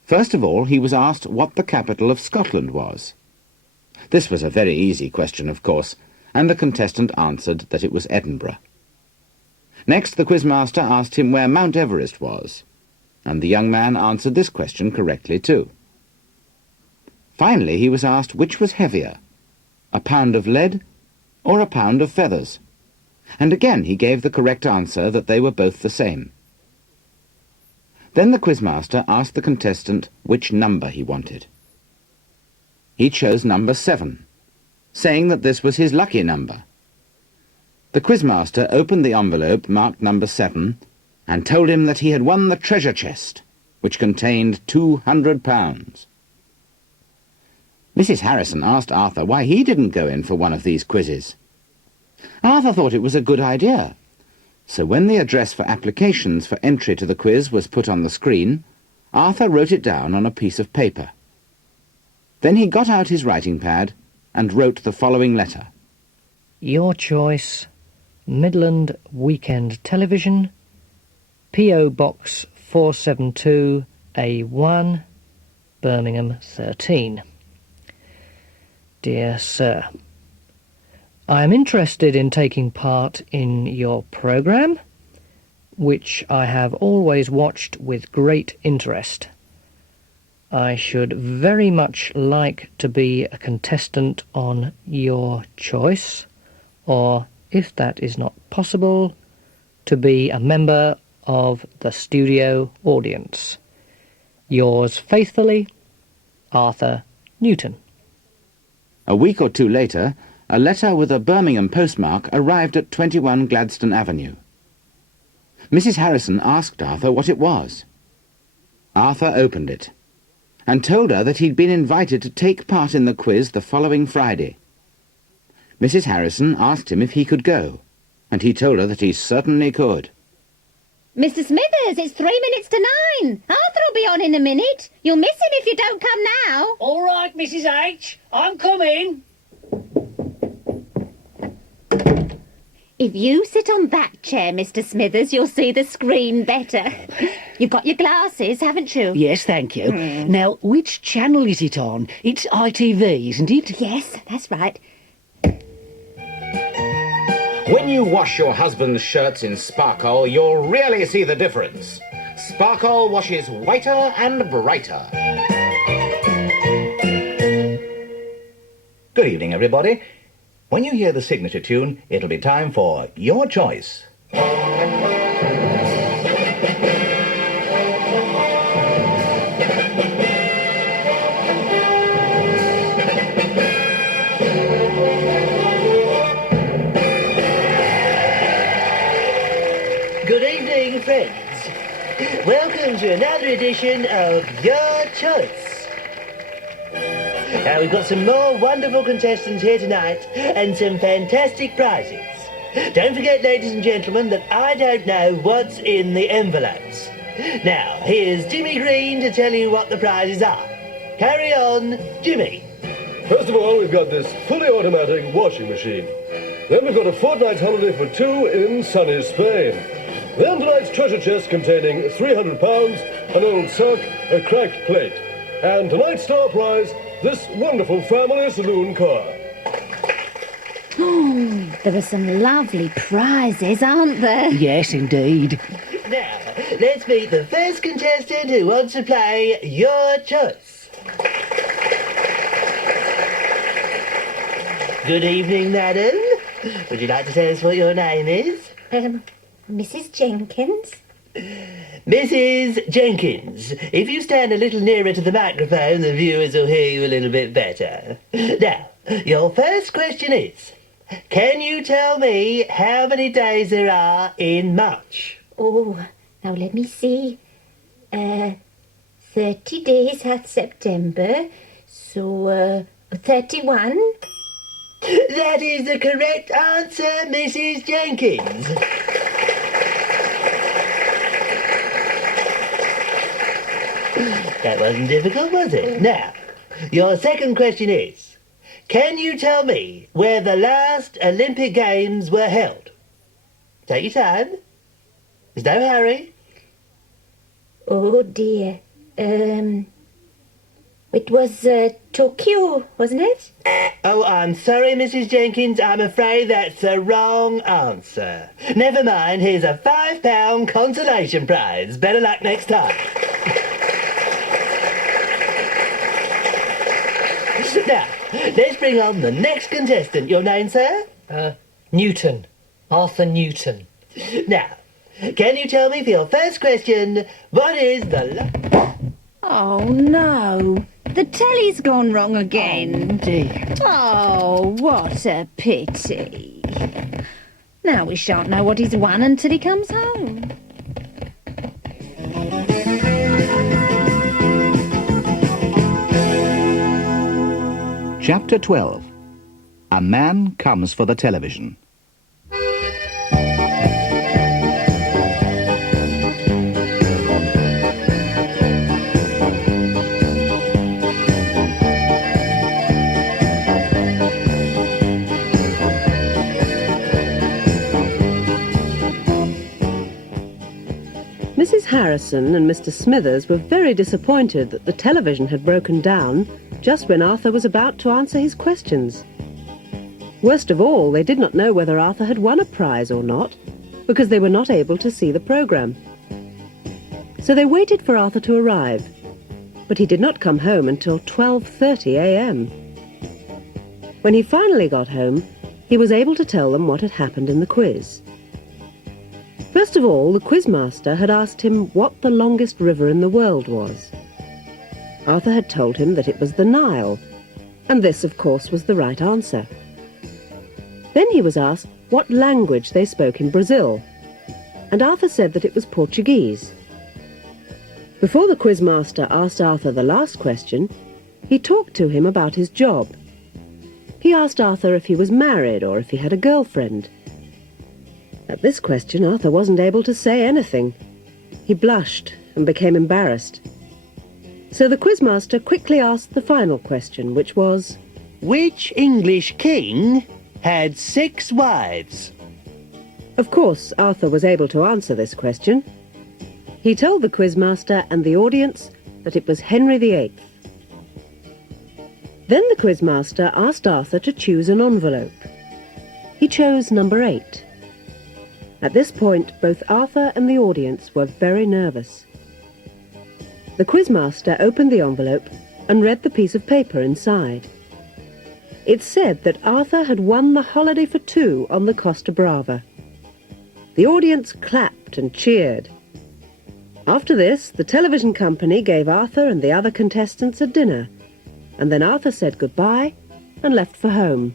First of all, he was asked what the capital of Scotland was. This was a very easy question, of course, and the contestant answered that it was Edinburgh. Next, the quizmaster asked him where Mount Everest was, and the young man answered this question correctly too. Finally, he was asked which was heavier, a pound of lead or a pound of feathers, and again he gave the correct answer that they were both the same. Then the quizmaster asked the contestant which number he wanted. He chose number 7, saying that this was his lucky number. The quizmaster opened the envelope marked number 7 and told him that he had won the treasure chest, which contained £200. Mrs. Harrison asked Arthur why he didn't go in for one of these quizzes. Arthur thought it was a good idea, so when the address for applications for entry to the quiz was put on the screen, Arthur wrote it down on a piece of paper. Then he got out his writing pad and wrote the following letter. Your choice, Midland Weekend Television, P.O. Box 472 A1, Birmingham 13. Dear Sir, I am interested in taking part in your programme, which I have always watched with great interest. I should very much like to be a contestant on Your Choice, or, if that is not possible, to be a member of the studio audience. Yours faithfully, Arthur Newton. A week or two later, a letter with a Birmingham postmark arrived at 21 Gladstone Avenue. Mrs. Harrison asked Arthur what it was. Arthur opened it and told her that he'd been invited to take part in the quiz the following Friday. Mrs. Harrison asked him if he could go, and he told her that he certainly could. Mr. Smithers, it's 3 minutes to 9. Arthur will be on in a minute. You'll miss him if you don't come now. All right, Mrs. H, I'm coming. If you sit on that chair, Mr. Smithers, you'll see the screen better. You've got your glasses, haven't you? Yes, thank you. Now, which channel is it on? It's ITV, isn't it? Yes, that's right. When you wash your husband's shirts in Sparkle, you'll really see the difference. Sparkle washes whiter and brighter. Good evening, everybody. When you hear the signature tune, it'll be time for Your Choice. Good evening, friends. Welcome to another edition of Your Choice. Now, we've got some more wonderful contestants here tonight and some fantastic prizes. Don't forget, ladies and gentlemen, that I don't know what's in the envelopes. Now, here's Jimmy Green to tell you what the prizes are. Carry on, Jimmy. First of all, we've got this fully automatic washing machine. Then we've got a fortnight's holiday for two in sunny Spain. Then tonight's treasure chest containing £300, an old sock, a cracked plate. And tonight's star prize, this wonderful family saloon car. Oh, there are some lovely prizes, aren't there? Yes, indeed. Now, let's meet the first contestant who wants to play Your Choice. Good evening, madam. Would you like to tell us what your name is? Mrs. Jenkins? Mrs. Jenkins, if you stand a little nearer to the microphone, the viewers will hear you a little bit better. Now, your first question is, can you tell me how many days there are in March? Oh, now let me see. 30 days at September, so 31. That is the correct answer, Mrs. Jenkins. That wasn't difficult, was it? Now, your second question is, can you tell me where the last Olympic Games were held? Take your time. There's no hurry. Oh dear. It was Tokyo, wasn't it? Oh, I'm sorry, Mrs. Jenkins. I'm afraid that's the wrong answer. Never mind, here's a £5 consolation prize. Better luck next time. Now, let's bring on the next contestant. Your name, sir? Newton. Arthur Newton. Now, can you tell me for your first question, what is the... Oh, no. The telly's gone wrong again. Oh, dear. Oh, what a pity. Now we shan't know what he's won until he comes home. Chapter 12. A Man Comes for the Television. Mrs. Harrison and Mr. Smithers were very disappointed that the television had broken down just when Arthur was about to answer his questions. Worst of all, they did not know whether Arthur had won a prize or not, because they were not able to see the programme. So they waited for Arthur to arrive, but he did not come home until 12:30 a.m. When he finally got home, he was able to tell them what had happened in the quiz. First of all, the quizmaster had asked him what the longest river in the world was. Arthur had told him that it was the Nile, and this, of course, was the right answer. Then he was asked what language they spoke in Brazil, and Arthur said that it was Portuguese. Before the quizmaster asked Arthur the last question, he talked to him about his job. He asked Arthur if he was married or if he had a girlfriend. At this question, Arthur wasn't able to say anything. He blushed and became embarrassed. So the quizmaster quickly asked the final question, which was, which English king had 6 wives? Of course, Arthur was able to answer this question. He told the quizmaster and the audience that it was Henry VIII. Then the quizmaster asked Arthur to choose an envelope. He chose number 8. At this point, both Arthur and the audience were very nervous. The quizmaster opened the envelope and read the piece of paper inside. It said that Arthur had won the holiday for 2 on the Costa Brava. The audience clapped and cheered. After this, the television company gave Arthur and the other contestants a dinner, and then Arthur said goodbye and left for home.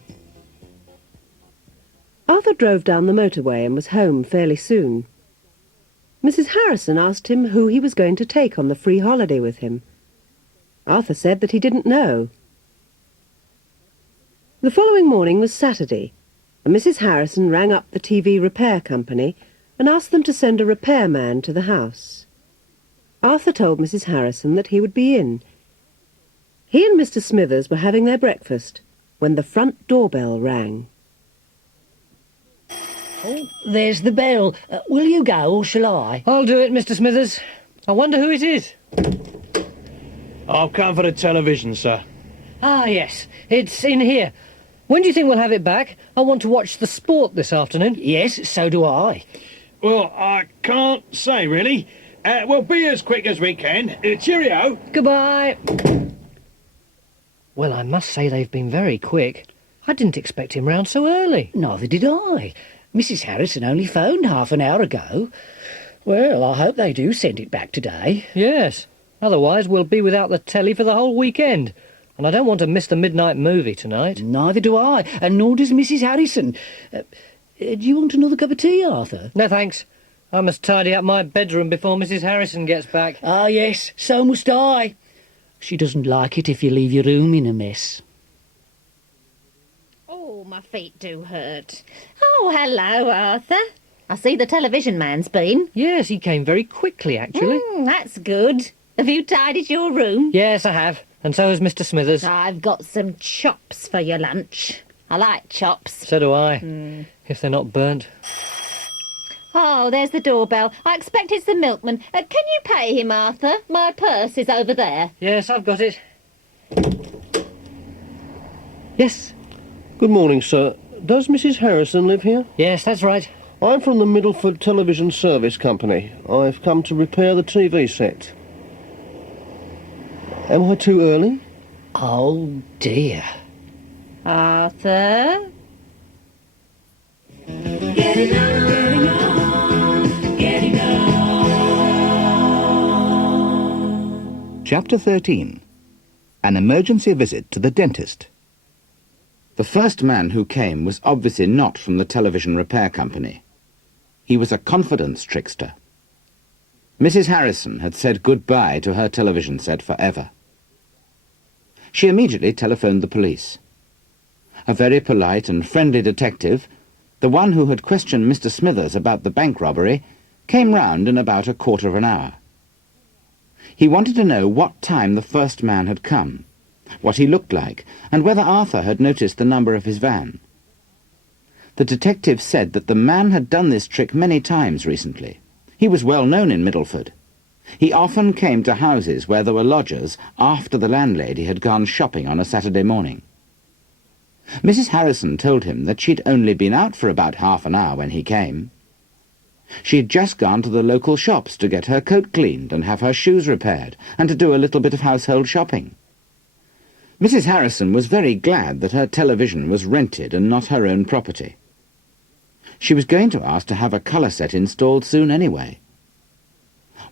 Arthur drove down the motorway and was home fairly soon. Mrs. Harrison asked him who he was going to take on the free holiday with him. Arthur said that he didn't know. The following morning was Saturday, and Mrs. Harrison rang up the TV repair company and asked them to send a repairman to the house. Arthur told Mrs. Harrison that he would be in. He and Mr. Smithers were having their breakfast when the front doorbell rang. Oh, there's the bell. Will you go, or shall I? I'll do it, Mr. Smithers. I wonder who it is. I've come for the television, sir. Ah, yes. It's in here. When do you think we'll have it back? I want to watch the sport this afternoon. Yes, so do I. Well, I can't say, really. We'll be as quick as we can. Cheerio. Goodbye. Well, I must say they've been very quick. I didn't expect him round so early. Neither did I. Mrs. Harrison only phoned half an hour ago. Well, I hope they do send it back today. Yes. Otherwise, we'll be without the telly for the whole weekend. And I don't want to miss the midnight movie tonight. Neither do I, and nor does Mrs. Harrison. Do you want another cup of tea, Arthur? No, thanks. I must tidy up my bedroom before Mrs. Harrison gets back. Ah, yes, so must I. She doesn't like it if you leave your room in a mess. Oh, my feet do hurt. Oh, hello, Arthur. I see the television man's been. Yes, he came very quickly, actually. That's good. Have you tidied your room? Yes, I have. And so has Mr. Smithers. I've got some chops for your lunch. I like chops. So do I. If they're not burnt. Oh, there's the doorbell. I expect it's the milkman. Can you pay him, Arthur? My purse is over there. Yes, I've got it. Yes. Good morning, sir. Does Mrs. Harrison live here? Yes, that's right. I'm from the Middleford Television Service Company. I've come to repair the TV set. Am I too early? Oh, dear. Arthur? Getting on, getting on. Chapter 13. An emergency visit to the dentist. The first man who came was obviously not from the television repair company. He was a confidence trickster. Mrs. Harrison had said goodbye to her television set forever. She immediately telephoned the police. A very polite and friendly detective, the one who had questioned Mr. Smithers about the bank robbery, came round in about a quarter of an hour. He wanted to know what time the first man had come, what he looked like, and whether Arthur had noticed the number of his van. The detective said that the man had done this trick many times recently. He was well known in Middleford. He often came to houses where there were lodgers after the landlady had gone shopping on a Saturday morning. Mrs. Harrison told him that she'd only been out for about half an hour when he came. She had just gone to the local shops to get her coat cleaned and have her shoes repaired, and to do a little bit of household shopping. Mrs. Harrison was very glad that her television was rented and not her own property. She was going to ask to have a colour set installed soon anyway.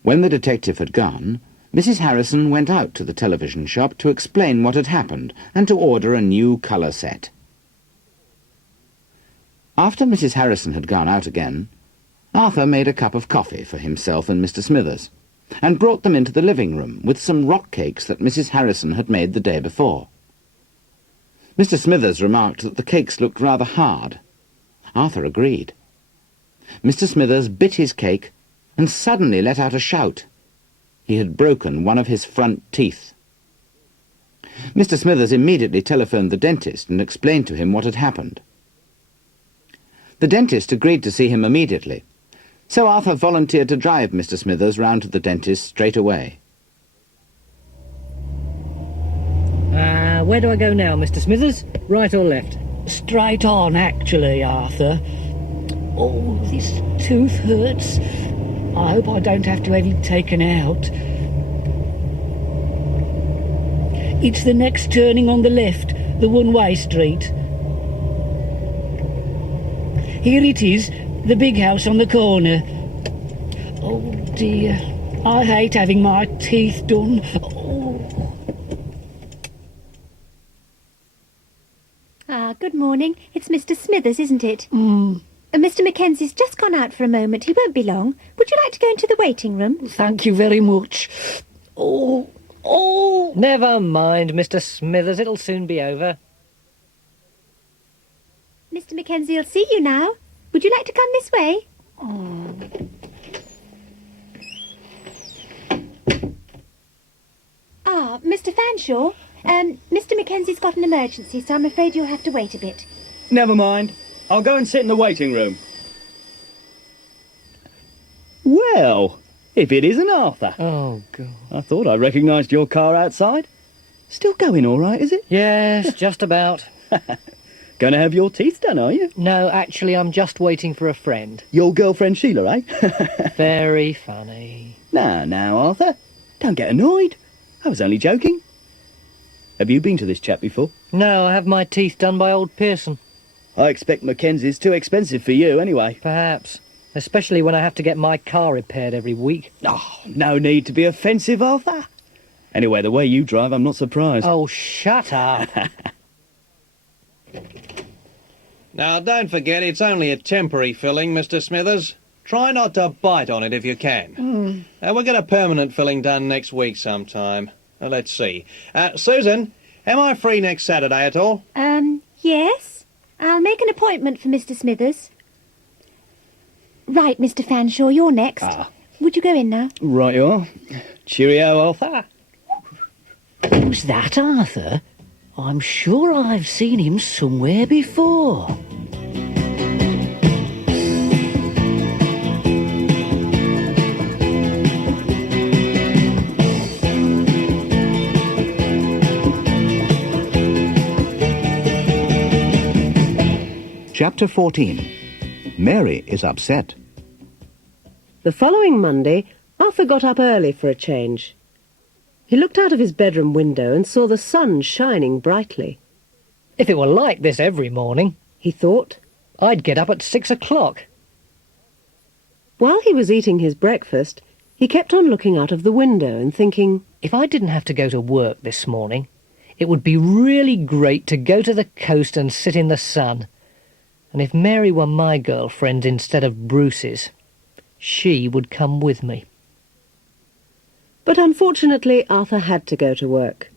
When the detective had gone, Mrs. Harrison went out to the television shop to explain what had happened and to order a new colour set. After Mrs. Harrison had gone out again, Arthur made a cup of coffee for himself and Mr. Smithers, and brought them into the living room with some rock cakes that Mrs. Harrison had made the day before. Mr. Smithers remarked that the cakes looked rather hard. Arthur agreed. Mr. Smithers bit his cake and suddenly let out a shout. He had broken one of his front teeth. Mr. Smithers immediately telephoned the dentist and explained to him what had happened. The dentist agreed to see him immediately, so Arthur volunteered to drive Mr. Smithers round to the dentist straight away. Where do I go now, Mr. Smithers? Right or left? Straight on, actually, Arthur. Oh, this tooth hurts. I hope I don't have to have it taken out. It's the next turning on the left, the one-way street. Here it is, the big house on the corner. Oh, dear. I hate having my teeth done. Good morning. It's Mr. Smithers, isn't it? Mr. Mackenzie's just gone out for a moment. He won't be long. Would you like to go into the waiting room? Thank you very much. Oh. Never mind, Mr. Smithers. It'll soon be over. Mr. Mackenzie will see you now. Would you like to come this way? Mr. Fanshawe, Mr. Mackenzie's got an emergency, so I'm afraid you'll have to wait a bit. Never mind. I'll go and sit in the waiting room. Well, if it isn't Arthur. Oh, God. I thought I recognised your car outside. Still going all right, is it? Yes, just about. Going to have your teeth done, are you? No, actually, I'm just waiting for a friend. Your girlfriend Sheila, eh? Very funny. Now, Arthur. Don't get annoyed. I was only joking. Have you been to this chap before? No, I have my teeth done by old Pearson. I expect Mackenzie's too expensive for you, anyway. Perhaps. Especially when I have to get my car repaired every week. Oh, no need to be offensive, Arthur. Anyway, the way you drive, I'm not surprised. Oh, shut up. Now, don't forget, it's only a temporary filling, Mr. Smithers. Try not to bite on it if you can. We'll get a permanent filling done next week sometime. Let's see. Susan, am I free next Saturday at all? Yes. I'll make an appointment for Mr. Smithers. Right, Mr. Fanshawe, you're next. would you go in now? Right you are. Cheerio, Arthur. Who's that, Arthur? I'm sure I've seen him somewhere before. Chapter 14. Mary is upset. The following Monday, Arthur got up early for a change. He looked out of his bedroom window and saw the sun shining brightly. If it were like this every morning, he thought, I'd get up at 6 o'clock. While he was eating his breakfast, he kept on looking out of the window and thinking, if I didn't have to go to work this morning, it would be really great to go to the coast and sit in the sun. And if Mary were my girlfriend instead of Bruce's, she would come with me. But unfortunately, Arthur had to go to work.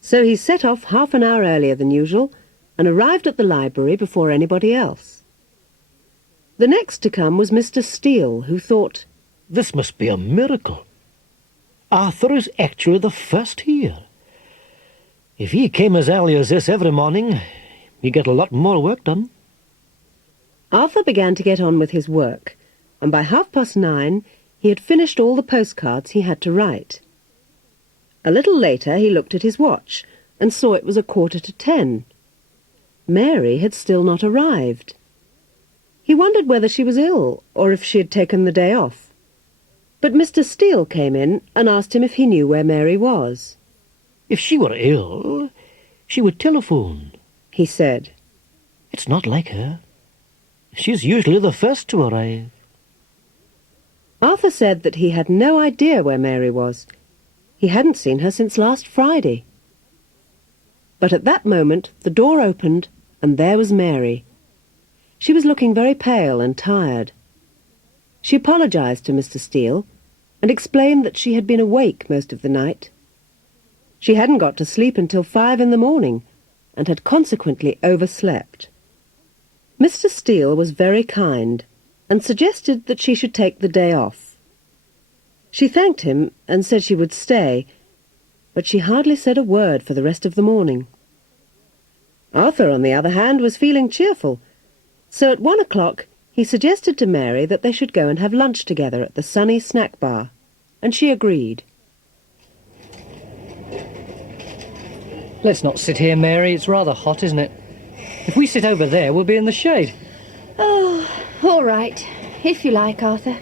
So he set off half an hour earlier than usual and arrived at the library before anybody else. The next to come was Mr. Steele, who thought, this must be a miracle. Arthur is actually the first here. If he came as early as this every morning, he'd get a lot more work done. Arthur began to get on with his work, and by 9:30 he had finished all the postcards he had to write. A little later he looked at his watch and saw it was 9:45. Mary had still not arrived. He wondered whether she was ill or if she had taken the day off. But Mr. Steele came in and asked him if he knew where Mary was. If she were ill, she would telephone, he said. It's not like her. She's usually the first to arrive. Arthur said that he had no idea where Mary was. He hadn't seen her since last Friday. But at that moment the door opened and there was Mary. She was looking very pale and tired. She apologized to Mr. Steele and explained that she had been awake most of the night. She hadn't got to sleep until 5 in the morning and had consequently overslept. Mr. Steele was very kind and suggested that she should take the day off. She thanked him and said she would stay, but she hardly said a word for the rest of the morning. Arthur, on the other hand, was feeling cheerful, so at 1 o'clock he suggested to Mary that they should go and have lunch together at the sunny snack bar, and she agreed. Let's not sit here, Mary. It's rather hot, isn't it? If we sit over there, we'll be in the shade. Oh, all right. If you like, Arthur.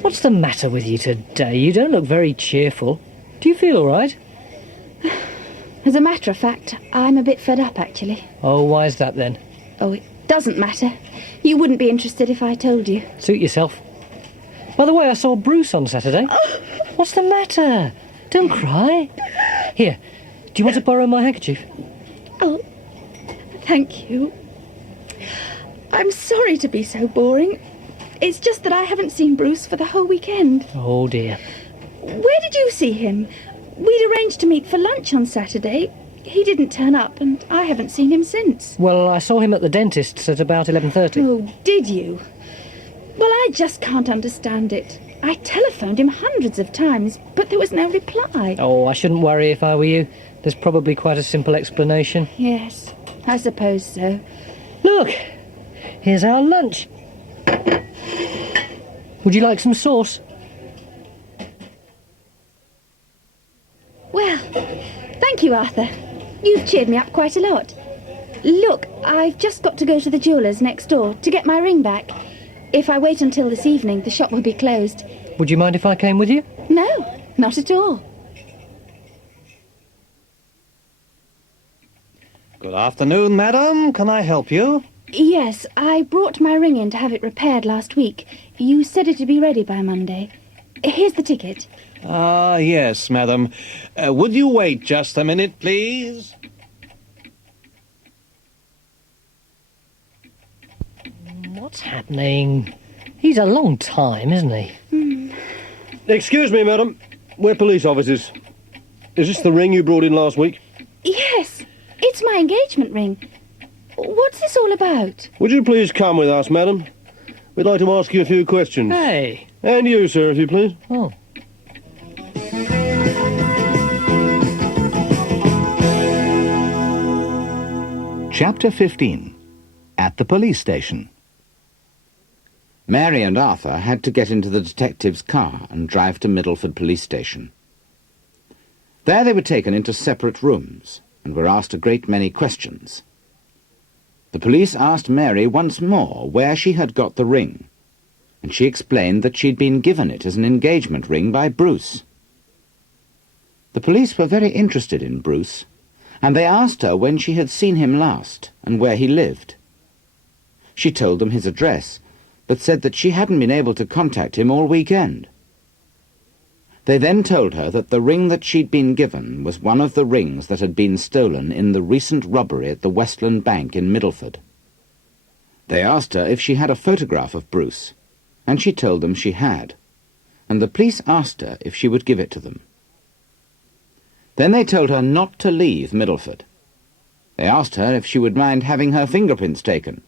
What's the matter with you today? You don't look very cheerful. Do you feel all right? As a matter of fact, I'm a bit fed up, actually. Oh, why is that, then? Oh, it doesn't matter. You wouldn't be interested if I told you. Suit yourself. By the way, I saw Bruce on Saturday. Oh. What's the matter? Don't cry. Here, do you want to borrow my handkerchief? Oh, thank you. I'm sorry to be so boring. It's just that I haven't seen Bruce for the whole weekend. Oh, dear. Where did you see him? We'd arranged to meet for lunch on Saturday. He didn't turn up, and I haven't seen him since. Well, I saw him at the dentist's at about 11:30. Oh, did you? Well, I just can't understand it. I telephoned him hundreds of times, but there was no reply. Oh, I shouldn't worry if I were you. There's probably quite a simple explanation. Yes, I suppose so. Look, here's our lunch. Would you like some sauce? Well, thank you, Arthur. You've cheered me up quite a lot. Look, I've just got to go to the jeweller's next door to get my ring back. If I wait until this evening, the shop will be closed. Would you mind if I came with you? No, not at all. Good afternoon, madam. Can I help you? Yes, I brought my ring in to have it repaired last week. You said it'd be ready by Monday. Here's the ticket. Ah, yes, madam. Would you wait just a minute, please? What's happening? He's a long time, isn't he? Excuse me, madam. We're police officers. Is this the ring you brought in last week? Yes, it's my engagement ring. What's this all about? Would you please come with us, madam? We'd like to ask you a few questions. Hey. And you, sir, if you please. Oh. Chapter 15. At the police station. Mary and Arthur had to get into the detective's car and drive to Middleford police station. There they were taken into separate rooms and were asked a great many questions. The police asked Mary once more where she had got the ring, and she explained that she'd been given it as an engagement ring by Bruce. The police were very interested in Bruce, and they asked her when she had seen him last and where he lived. She told them his address, but said that she hadn't been able to contact him all weekend. They then told her that the ring that she'd been given was one of the rings that had been stolen in the recent robbery at the Westland Bank in Middleford. They asked her if she had a photograph of Bruce, and she told them she had, and the police asked her if she would give it to them. Then they told her not to leave Middleford. They asked her if she would mind having her fingerprints taken,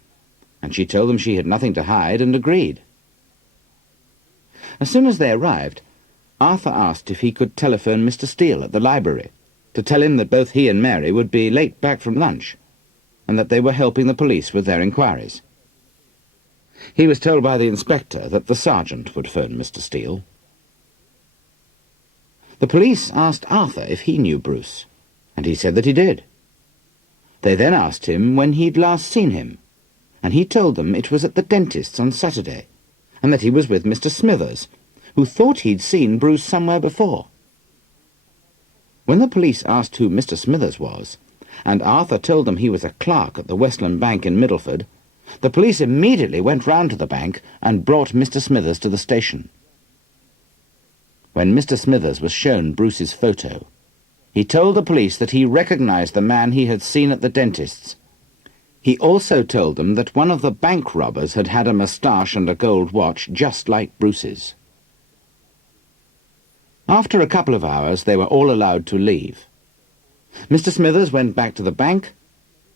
and she told them she had nothing to hide and agreed. As soon as they arrived, Arthur asked if he could telephone Mr. Steele at the library to tell him that both he and Mary would be late back from lunch and that they were helping the police with their inquiries. He was told by the inspector that the sergeant would phone Mr. Steele. The police asked Arthur if he knew Bruce, and he said that he did. They then asked him when he'd last seen him, and he told them it was at the dentist's on Saturday, and that he was with Mr. Smithers, who thought he'd seen Bruce somewhere before. When the police asked who Mr. Smithers was, and Arthur told them he was a clerk at the Westland Bank in Middleford, the police immediately went round to the bank and brought Mr. Smithers to the station. When Mr. Smithers was shown Bruce's photo, he told the police that he recognized the man he had seen at the dentist's. He also told them that one of the bank robbers had had a moustache and a gold watch just like Bruce's. After a couple of hours, they were all allowed to leave. Mr. Smithers went back to the bank,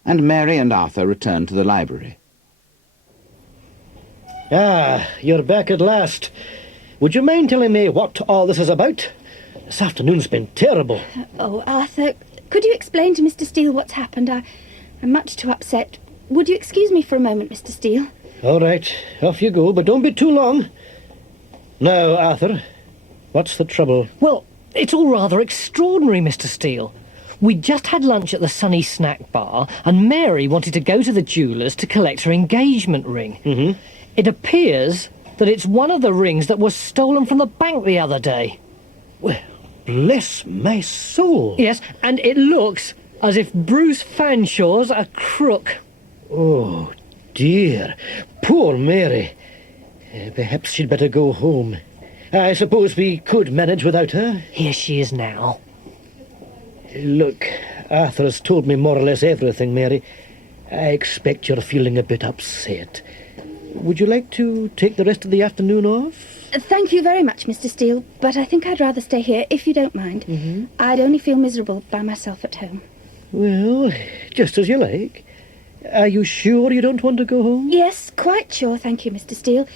and Mary and Arthur returned to the library. Ah, you're back at last. Would you mind telling me what all this is about? This afternoon's been terrible. Oh, Arthur, could you explain to Mr. Steele what's happened? I'm much too upset. Would you excuse me for a moment, Mr. Steele? All right, off you go, but don't be too long. Now, Arthur, what's the trouble? Well, it's all rather extraordinary, Mr. Steele. We'd just had lunch at the Sunny Snack Bar, and Mary wanted to go to the jeweller's to collect her engagement ring. Mm-hmm. It appears that it's one of the rings that was stolen from the bank the other day. Well, bless my soul. Yes, and it looks as if Bruce Fanshaw's a crook. Oh, dear. Poor Mary. Perhaps she'd better go home. I suppose we could manage without her. Here she is now. Look, Arthur has told me more or less everything, Mary. I expect you're feeling a bit upset. Would you like to take the rest of the afternoon off? Thank you very much, Mr. Steele, but I think I'd rather stay here, if you don't mind. Mm-hmm. I'd only feel miserable by myself at home. Well, just as you like. Are you sure you don't want to go home? Yes, quite sure, thank you, Mr. Steele.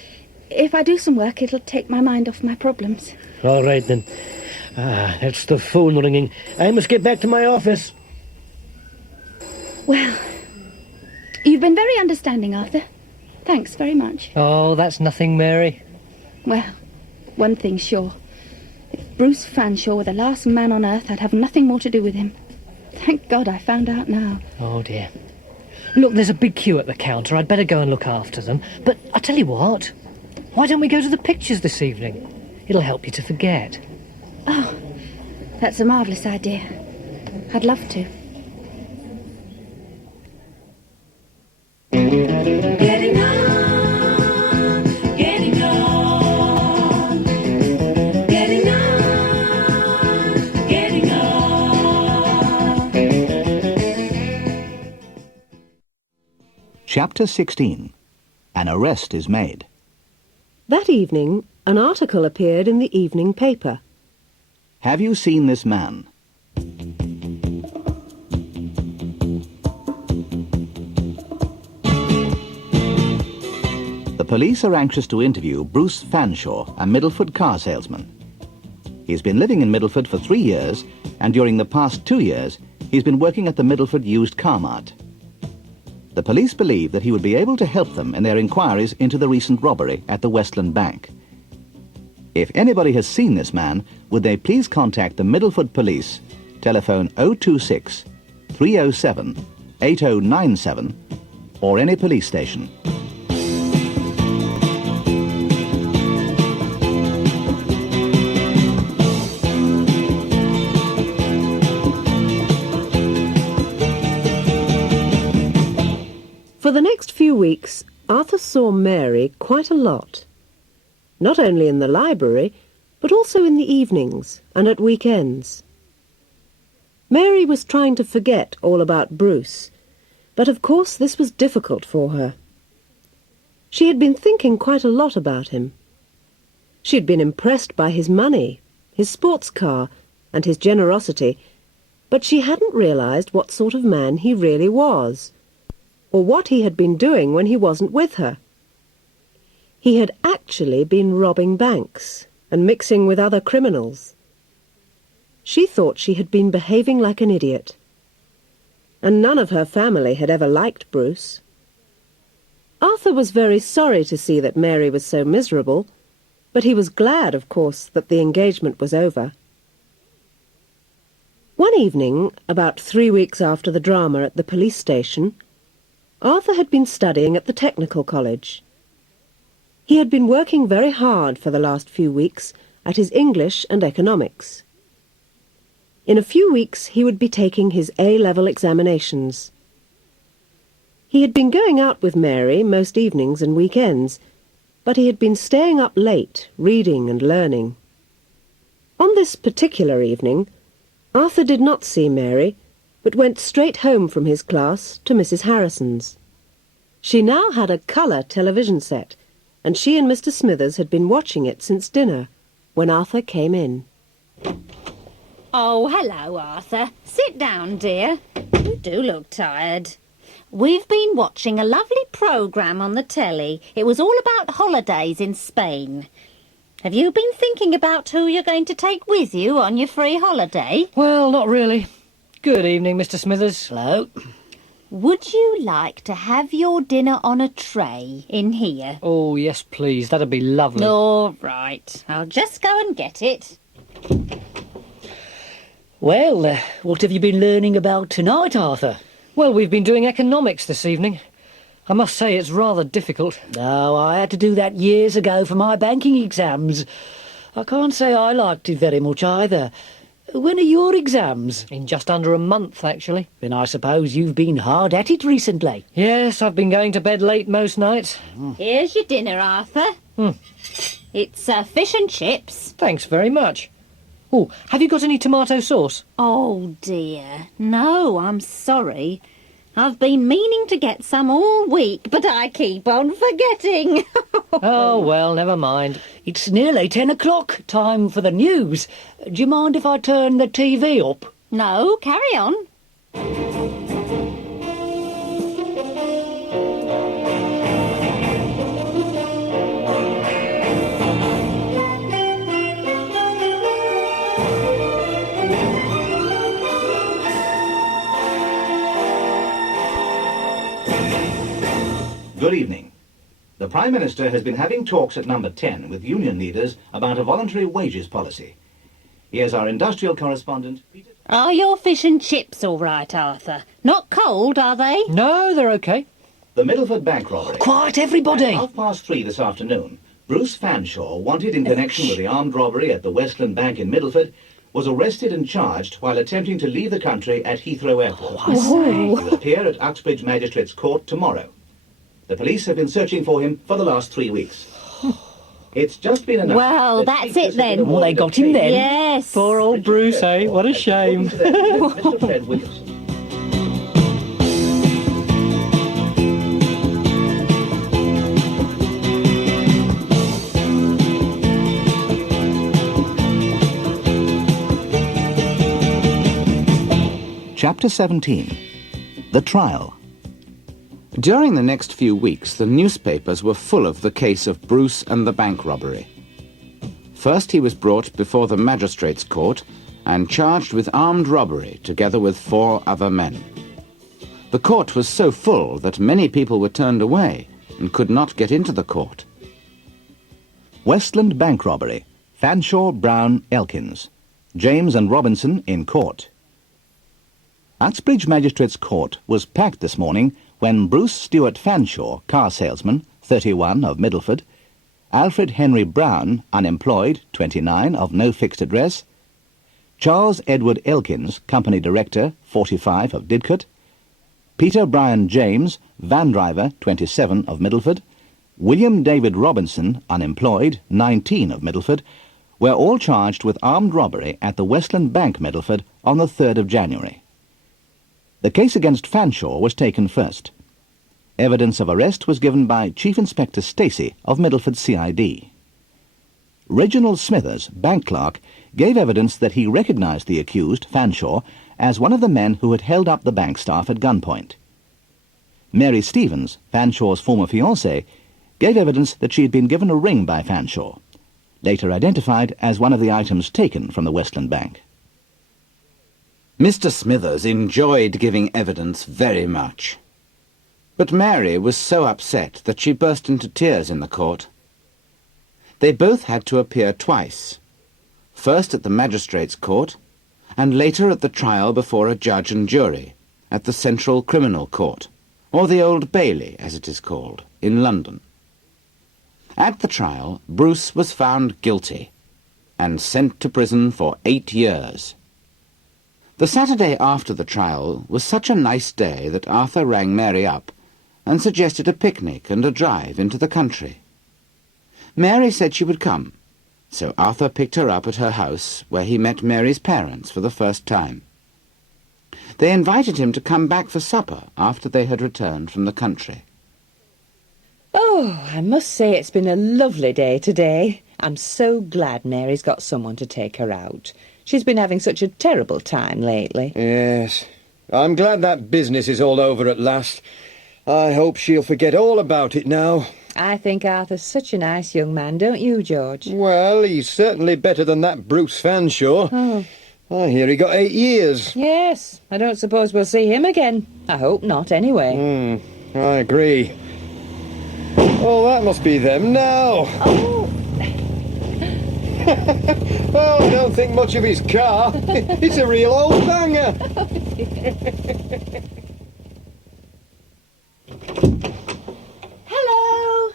If I do some work, it'll take my mind off my problems. All right, then. Ah, that's the phone ringing. I must get back to my office. Well, you've been very understanding, Arthur. Thanks very much. Oh, that's nothing, Mary. Well, one thing's sure. If Bruce Fanshawe were the last man on earth, I'd have nothing more to do with him. Thank God I found out now. Oh, dear. Look, there's a big queue at the counter. I'd better go and look after them. But I tell you what, why don't we go to the pictures this evening? It'll help you to forget. Oh, that's a marvellous idea. I'd love to. Getting on, getting on, getting on, getting on. Chapter 16. An arrest is made. That evening, an article appeared in the evening paper. Have you seen this man? The police are anxious to interview Bruce Fanshawe, a Middleford car salesman. He's been living in Middleford for 3 years, and during the past 2 years, he's been working at the Middleford Used Car Mart. The police believe that he would be able to help them in their inquiries into the recent robbery at the Westland Bank. If anybody has seen this man, would they please contact the Middleford Police, telephone 026 307 8097, or any police station. For the next few weeks, Arthur saw Mary quite a lot. Not only in the library, but also in the evenings and at weekends. Mary was trying to forget all about Bruce, but of course this was difficult for her. She had been thinking quite a lot about him. She had been impressed by his money, his sports car, and his generosity, but she hadn't realized what sort of man he really was, or what he had been doing when he wasn't with her. He had actually been robbing banks and mixing with other criminals. She thought she had been behaving like an idiot. And none of her family had ever liked Bruce. Arthur was very sorry to see that Mary was so miserable, but he was glad, of course, that the engagement was over. One evening, about 3 weeks after the drama at the police station, Arthur had been studying at the technical college. He had been working very hard for the last few weeks at his English and economics. In a few weeks he would be taking his A-level examinations. He had been going out with Mary most evenings and weekends, but he had been staying up late, reading and learning. On this particular evening, Arthur did not see Mary, but went straight home from his class to Mrs. Harrison's. She now had a colour television set, and she and Mr. Smithers had been watching it since dinner, when Arthur came in. Oh, hello, Arthur. Sit down, dear. You do look tired. We've been watching a lovely programme on the telly. It was all about holidays in Spain. Have you been thinking about who you're going to take with you on your free holiday? Well, not really. Good evening, Mr. Smithers. Hello. Would you like to have your dinner on a tray in here? Oh, yes, please. That'd be lovely. All right. I'll just go and get it. Well, what have you been learning about tonight, Arthur? Well, we've been doing economics this evening. I must say it's rather difficult. Oh, I had to do that years ago for my banking exams. I can't say I liked it very much either. When are your exams? In just under a month, actually. Then I suppose you've been hard at it recently. Yes, I've been going to bed late most nights. Here's your dinner, Arthur. It's fish and chips. Thanks very much. Oh, have you got any tomato sauce? Oh, dear. No, I'm sorry. I've been meaning to get some all week, but I keep on forgetting. Oh, well, never mind. It's nearly 10 o'clock. Time for the news. Do you mind if I turn the TV up? No, carry on. Good evening. The Prime Minister has been having talks at number 10 with union leaders about a voluntary wages policy. Here's our industrial correspondent, Peter. Are your fish and chips all right, Arthur? Not cold, are they? No, they're okay. The Middleford Bank robbery. Quiet, everybody! At 3:30 this afternoon, Bruce Fanshawe, wanted in connection with the armed robbery at the Westland Bank in Middleford, was arrested and charged while attempting to leave the country at Heathrow Airport. I say. He will appear at Uxbridge Magistrates Court tomorrow. The police have been searching for him for the last 3 weeks. It's just been announced. Well, that's it then. Well, they got him then. Yes. Poor old Bruce, eh? What a shame. Mr. Fred Williamson. Chapter 17. The Trial. During the next few weeks, the newspapers were full of the case of Bruce and the bank robbery. First, he was brought before the magistrates' court and charged with armed robbery together with 4 other men. The court was so full that many people were turned away and could not get into the court. Westland bank robbery. Fanshawe, Brown, Elkins. James and Robinson in court. Uxbridge Magistrates' Court was packed this morning when Bruce Stewart Fanshawe, car salesman, 31, of Middleford, Alfred Henry Brown, unemployed, 29, of no fixed address, Charles Edward Elkins, company director, 45, of Didcot, Peter Brian James, van driver, 27, of Middleford, William David Robinson, unemployed, 19, of Middleford, were all charged with armed robbery at the Westland Bank, Middleford, on the 3rd of January. The case against Fanshawe was taken first. Evidence of arrest was given by Chief Inspector Stacey of Middleford CID. Reginald Smithers, bank clerk, gave evidence that he recognised the accused, Fanshawe, as one of the men who had held up the bank staff at gunpoint. Mary Stevens, Fanshawe's former fiancée, gave evidence that she had been given a ring by Fanshawe, later identified as one of the items taken from the Westland Bank. Mr. Smithers enjoyed giving evidence very much. But Mary was so upset that she burst into tears in the court. They both had to appear twice, first at the magistrates' court, and later at the trial before a judge and jury, at the Central Criminal Court, or the Old Bailey, as it is called, in London. At the trial, Bruce was found guilty, and sent to prison for 8 years. The Saturday after the trial was such a nice day that Arthur rang Mary up and suggested a picnic and a drive into the country. Mary said she would come, so Arthur picked her up at her house, where he met Mary's parents for the first time. They invited him to come back for supper after they had returned from the country. Oh, I must say it's been a lovely day today. I'm so glad Mary's got someone to take her out. She's been having such a terrible time lately. Yes. I'm glad that business is all over at last. I hope she'll forget all about it now. I think Arthur's such a nice young man, don't you, George? Well, he's certainly better than that Bruce Fanshawe. Oh. I hear he got 8 years. Yes, I don't suppose we'll see him again. I hope not, anyway. I agree. Oh, that must be them now. Oh. Well, I don't think much of his car. It's a real old banger. Hello!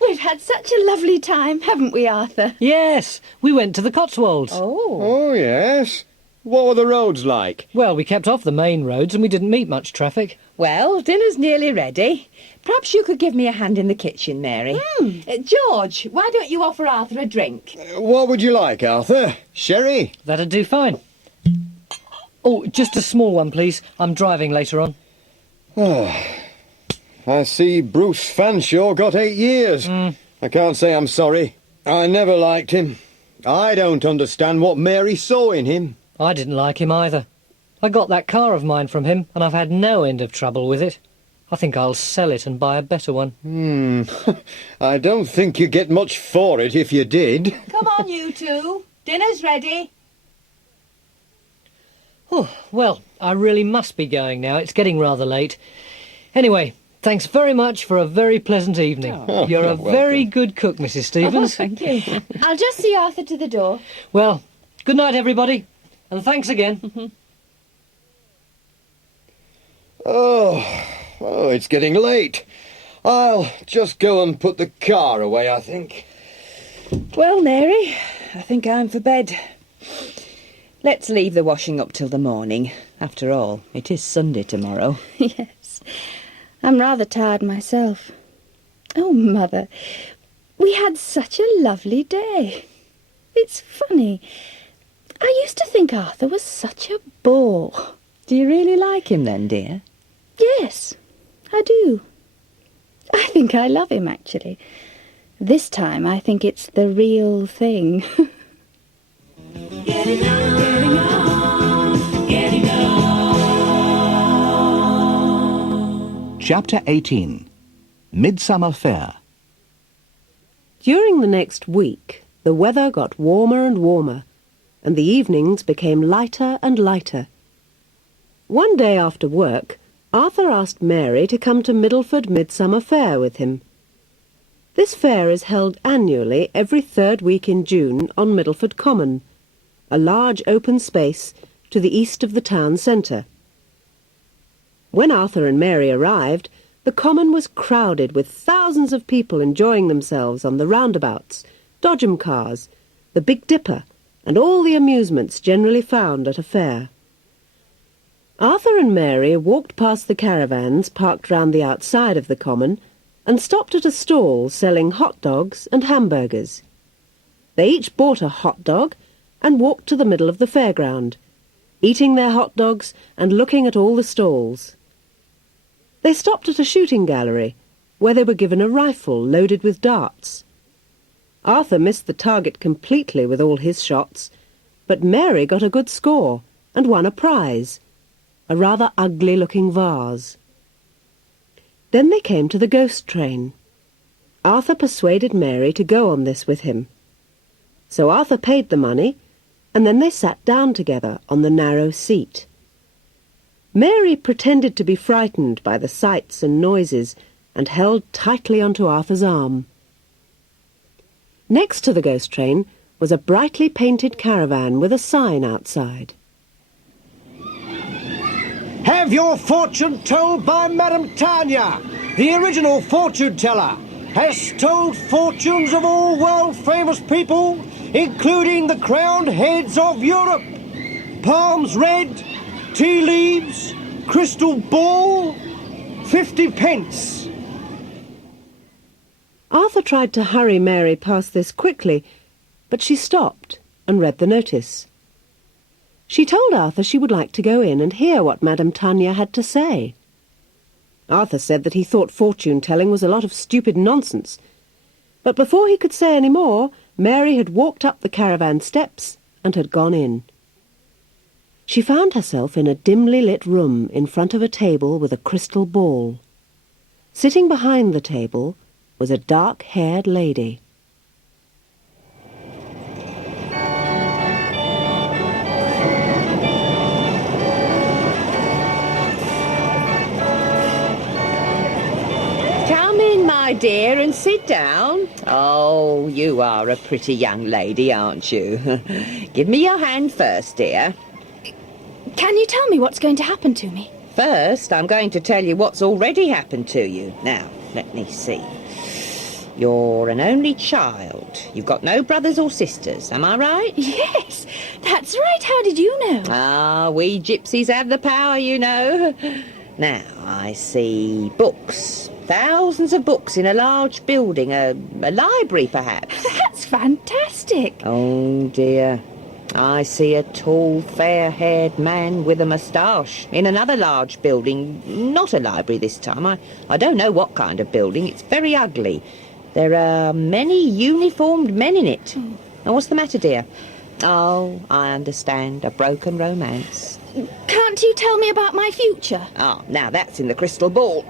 We've had such a lovely time, haven't we, Arthur? Yes, we went to the Cotswolds. Oh, yes. What were the roads like? Well, we kept off the main roads and we didn't meet much traffic. Well, dinner's nearly ready. Perhaps you could give me a hand in the kitchen, Mary. George, why don't you offer Arthur a drink? What would you like, Arthur? Sherry? That'd do fine. Oh, just a small one, please. I'm driving later on. I see Bruce Fanshawe got 8 years. I can't say I'm sorry. I never liked him. I don't understand what Mary saw in him. I didn't like him either. I got that car of mine from him, and I've had no end of trouble with it. I think I'll sell it and buy a better one. I don't think you get much for it if you did. Come on, you two. Dinner's ready. Oh, well, I really must be going now. It's getting rather late. Anyway, thanks very much for a very pleasant evening. Oh, you're a welcome. very good cook, Mrs. Stevens. Thank you. I'll just see Arthur to the door. Well, good night, everybody, and thanks again. Oh, it's getting late. I'll just go and put the car away, I think. Well, Mary, I think I'm for bed. Let's leave the washing up till the morning. After all, it is Sunday tomorrow. Yes, I'm rather tired myself. Oh, Mother, we had such a lovely day. It's funny. I used to think Arthur was such a bore. Do you really like him then, dear? Yes, I do. I think I love him, actually. This time I think it's the real thing. Getting on, getting on. Chapter 18. Midsummer Fair. During the next week, the weather got warmer and warmer, and the evenings became lighter and lighter. One day after work, Arthur asked Mary to come to Middleford Midsummer Fair with him. This fair is held annually every third week in June on Middleford Common, a large open space to the east of the town centre. When Arthur and Mary arrived, the common was crowded with thousands of people enjoying themselves on the roundabouts, dodgem cars, the Big Dipper, and all the amusements generally found at a fair. Arthur and Mary walked past the caravans parked round the outside of the common and stopped at a stall selling hot dogs and hamburgers. They each bought a hot dog and walked to the middle of the fairground, eating their hot dogs and looking at all the stalls. They stopped at a shooting gallery, where they were given a rifle loaded with darts. Arthur missed the target completely with all his shots, but Mary got a good score and won a prize, a rather ugly-looking vase. Then they came to the ghost train. Arthur persuaded Mary to go on this with him. So Arthur paid the money, and then they sat down together on the narrow seat. Mary pretended to be frightened by the sights and noises and held tightly onto Arthur's arm. Next to the ghost train was a brightly painted caravan with a sign outside. Have your fortune told by Madame Tanya, the original fortune teller, has told fortunes of all world-famous people, including the crowned heads of Europe. Palms red, tea leaves, crystal ball, 50 pence. Arthur tried to hurry Mary past this quickly, but she stopped and read the notice. She told Arthur she would like to go in and hear what Madame Tanya had to say. Arthur said that he thought fortune-telling was a lot of stupid nonsense, but before he could say any more, Mary had walked up the caravan steps and had gone in. She found herself in a dimly lit room in front of a table with a crystal ball. Sitting behind the table was a dark-haired lady. Come in, my dear, and sit down. Oh, you are a pretty young lady, aren't you? Give me your hand first, dear. Can you tell me what's going to happen to me? First, I'm going to tell you what's already happened to you. Now, let me see. You're an only child. You've got no brothers or sisters, am I right? Yes, that's right. How did you know? Ah, we gypsies have the power, you know. Now, I see books. Thousands of books in a large building, a library, perhaps. That's fantastic. Oh, dear. I see a tall, fair-haired man with a moustache in another large building. Not a library this time. I don't know what kind of building. It's very ugly. There are many uniformed men in it. Now, what's the matter, dear? Oh, I understand. A broken romance. Can't you tell me about my future? Ah, now that's in the crystal ball.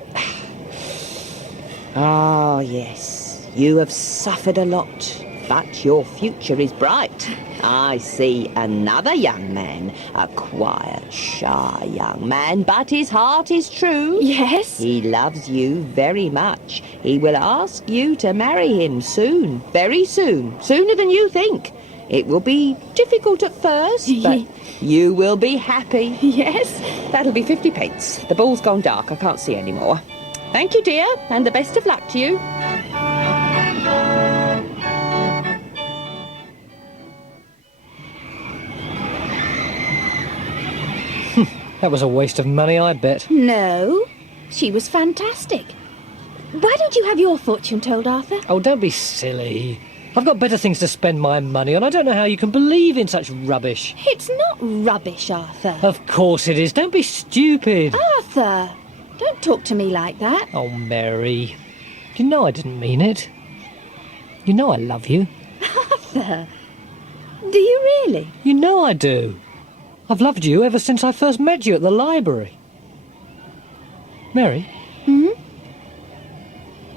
Ah, yes. You have suffered a lot, but your future is bright. I see another young man, a quiet, shy young man, but his heart is true. Yes? He loves you very much. He will ask you to marry him soon, very soon, sooner than you think. It will be difficult at first, but you will be happy. Yes? That'll be 50 pence. The ball's gone dark. I can't see any more. Thank you, dear, and the best of luck to you. That was a waste of money, I bet. No, she was fantastic. Why don't you have your fortune told, Arthur? Oh, don't be silly. I've got better things to spend my money on. I don't know how you can believe in such rubbish. It's not rubbish, Arthur. Of course it is. Don't be stupid. Arthur, don't talk to me like that. Oh, Mary. You know I didn't mean it. You know I love you. Arthur, do you really? You know I do. I've loved you ever since I first met you at the library. Mary? Hmm?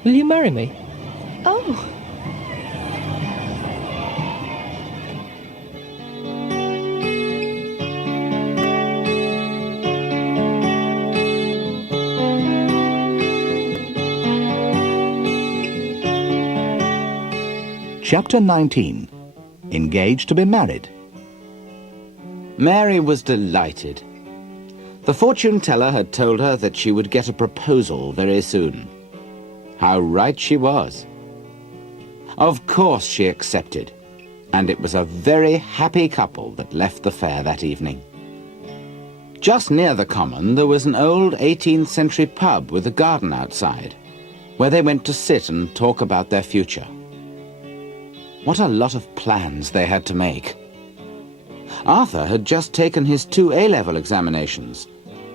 Will you marry me? Oh. Chapter 19. Engaged to be married. Mary was delighted. The fortune teller had told her that she would get a proposal very soon. How right she was. Of course she accepted, and it was a very happy couple that left the fair that evening. Just near the common there was an old 18th century pub with a garden outside, where they went to sit and talk about their future. What a lot of plans they had to make. Arthur had just taken his 2 A-level examinations,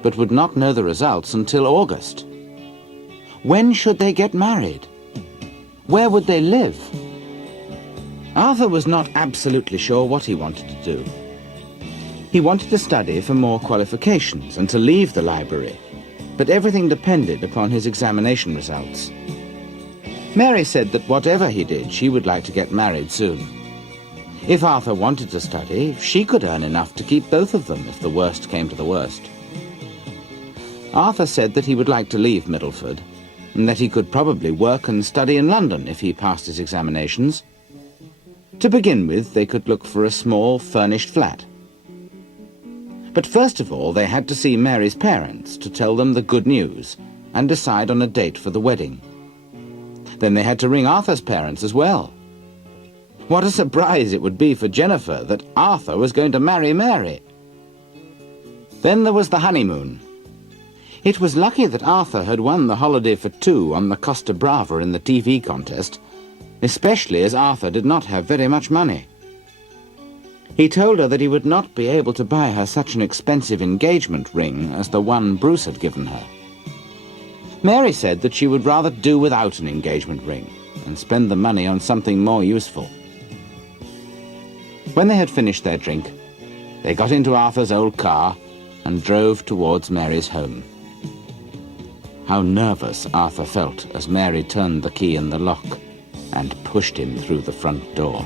but would not know the results until August. When should they get married? Where would they live? Arthur was not absolutely sure what he wanted to do. He wanted to study for more qualifications and to leave the library, but everything depended upon his examination results. Mary said that whatever he did, she would like to get married soon. If Arthur wanted to study, she could earn enough to keep both of them if the worst came to the worst. Arthur said that he would like to leave Middleford, and that he could probably work and study in London if he passed his examinations. To begin with, they could look for a small, furnished flat. But first of all, they had to see Mary's parents to tell them the good news and decide on a date for the wedding. Then they had to ring Arthur's parents as well. What a surprise it would be for Jennifer that Arthur was going to marry Mary. Then there was the honeymoon. It was lucky that Arthur had won the holiday for 2 on the Costa Brava in the TV contest, especially as Arthur did not have very much money. He told her that he would not be able to buy her such an expensive engagement ring as the one Bruce had given her. Mary said that she would rather do without an engagement ring and spend the money on something more useful. When they had finished their drink, they got into Arthur's old car and drove towards Mary's home. How nervous Arthur felt as Mary turned the key in the lock and pushed him through the front door.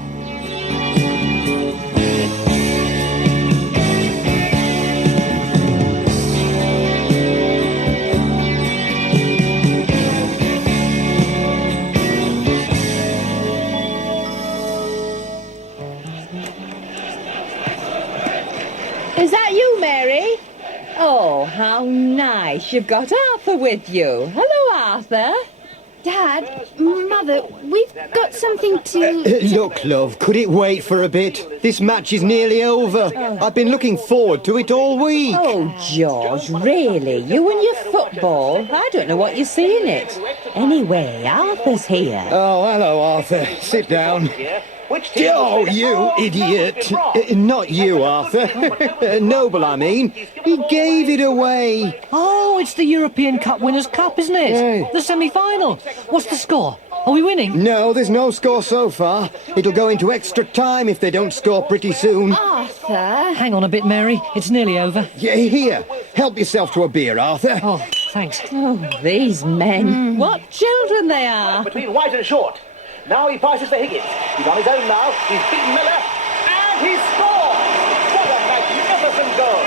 Is that you, Mary? Oh, how nice. You've got Arthur with you. Hello, Arthur. Dad, Mother, we've got something to... Look, love, could it wait for a bit? This match is nearly over. I've been looking forward to it all week. Oh, George, really? You and your football? I don't know what you see in it. Anyway, Arthur's here. Oh, hello, Arthur. Sit down. Oh, you idiot. Not you, Arthur. Noble, I mean. He gave it away. Oh, it's the European Cup Winners' Cup, isn't it? Hey. The semi-final. What's the score? Are we winning? No, there's no score so far. It'll go into extra time if they don't score pretty soon. Arthur! Hang on a bit, Mary. It's nearly over. Yeah, here, help yourself to a beer, Arthur. Oh, thanks. Oh, these men. What children they are. Between White and Short. Now he passes for Higgins. He's on his own now. He's beaten Miller. And he's scored! What a magnificent goal!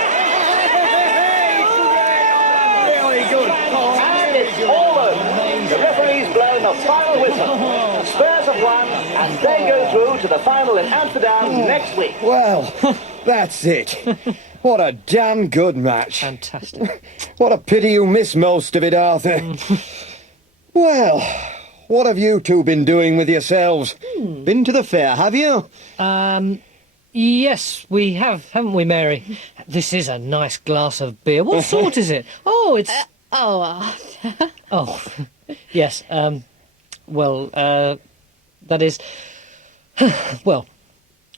Really good. And it's all over. The referee's blown the final whistle. Spurs have won, and they go through to the final in Amsterdam next week. Well, that's it. What a damn good match. Fantastic. What a pity you missed most of it, Arthur. Well, what have you two been doing with yourselves? Been to the fair, have you? Yes, we have, haven't we, Mary? This is a nice glass of beer. What sort is it? Oh, it's... Arthur. Oh, yes, that is... Well,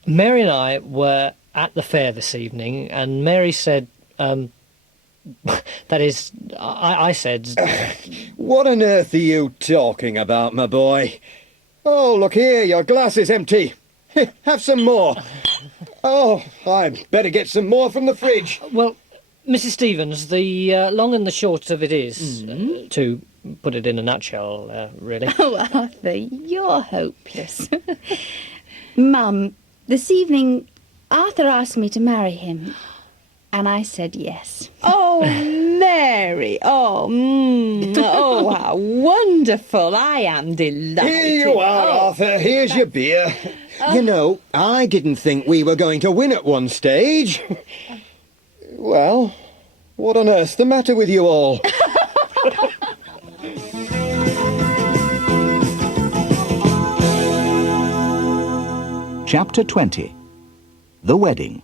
Mary and I were at the fair this evening, and Mary said, that is, I said... What on earth are you talking about, my boy? Oh, look here, your glass is empty. Have some more. Oh, I'd better get some more from the fridge. Well, Mrs. Stevens, the long and the short of it is, to put it in a nutshell, really. Oh, Arthur, you're hopeless. Mum, this evening Arthur asked me to marry him, and I said yes. Oh, Mary! Oh, how wonderful! I am delighted. Here you are, Arthur. Here's your beer. You know, I didn't think we were going to win at one stage. Well, what on earth's the matter with you all? Chapter 20. The Wedding.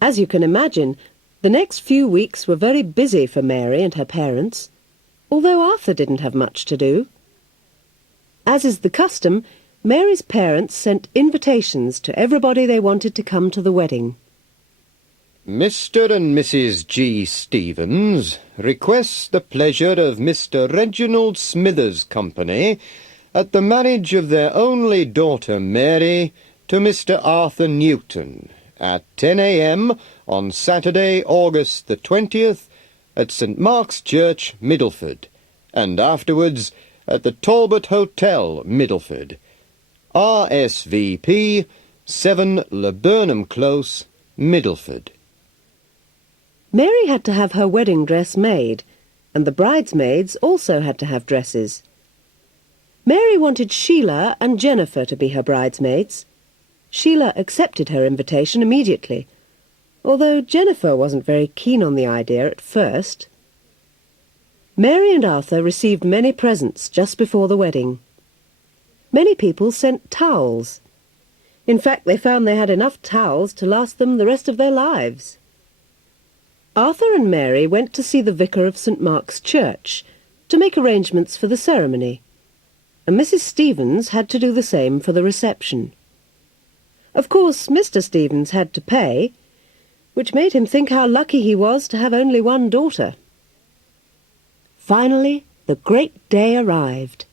As you can imagine, the next few weeks were very busy for Mary and her parents, although Arthur didn't have much to do. As is the custom, Mary's parents sent invitations to everybody they wanted to come to the wedding. Mr. and Mrs. G. Stevens requests the pleasure of Mr. Reginald Smithers' company at the marriage of their only daughter Mary to Mr. Arthur Newton at 10 a.m. on Saturday, August the 20th at St. Mark's Church, Middleford, and afterwards at the Talbot Hotel, Middleford. RSVP 7 Laburnum Close, Middleford. Mary had to have her wedding dress made, and the bridesmaids also had to have dresses. Mary wanted Sheila and Jennifer to be her bridesmaids. Sheila accepted her invitation immediately, although Jennifer wasn't very keen on the idea at first. Mary and Arthur received many presents just before the wedding. Many people sent towels. In fact, they found they had enough towels to last them the rest of their lives. Arthur and Mary went to see the vicar of St. Mark's Church to make arrangements for the ceremony, and Mrs. Stevens had to do the same for the reception. Of course, Mr. Stevens had to pay, which made him think how lucky he was to have only one daughter. Finally, the great day arrived.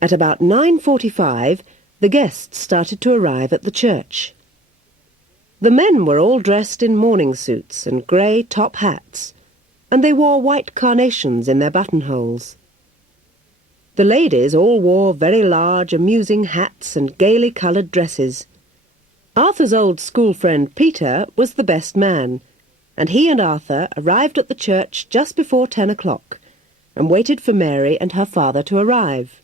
At about 9:45, the guests started to arrive at the church. The men were all dressed in morning suits and grey top hats, and they wore white carnations in their buttonholes. The ladies all wore very large, amusing hats and gaily coloured dresses. Arthur's old school friend Peter was the best man, and he and Arthur arrived at the church just before 10 o'clock and waited for Mary and her father to arrive.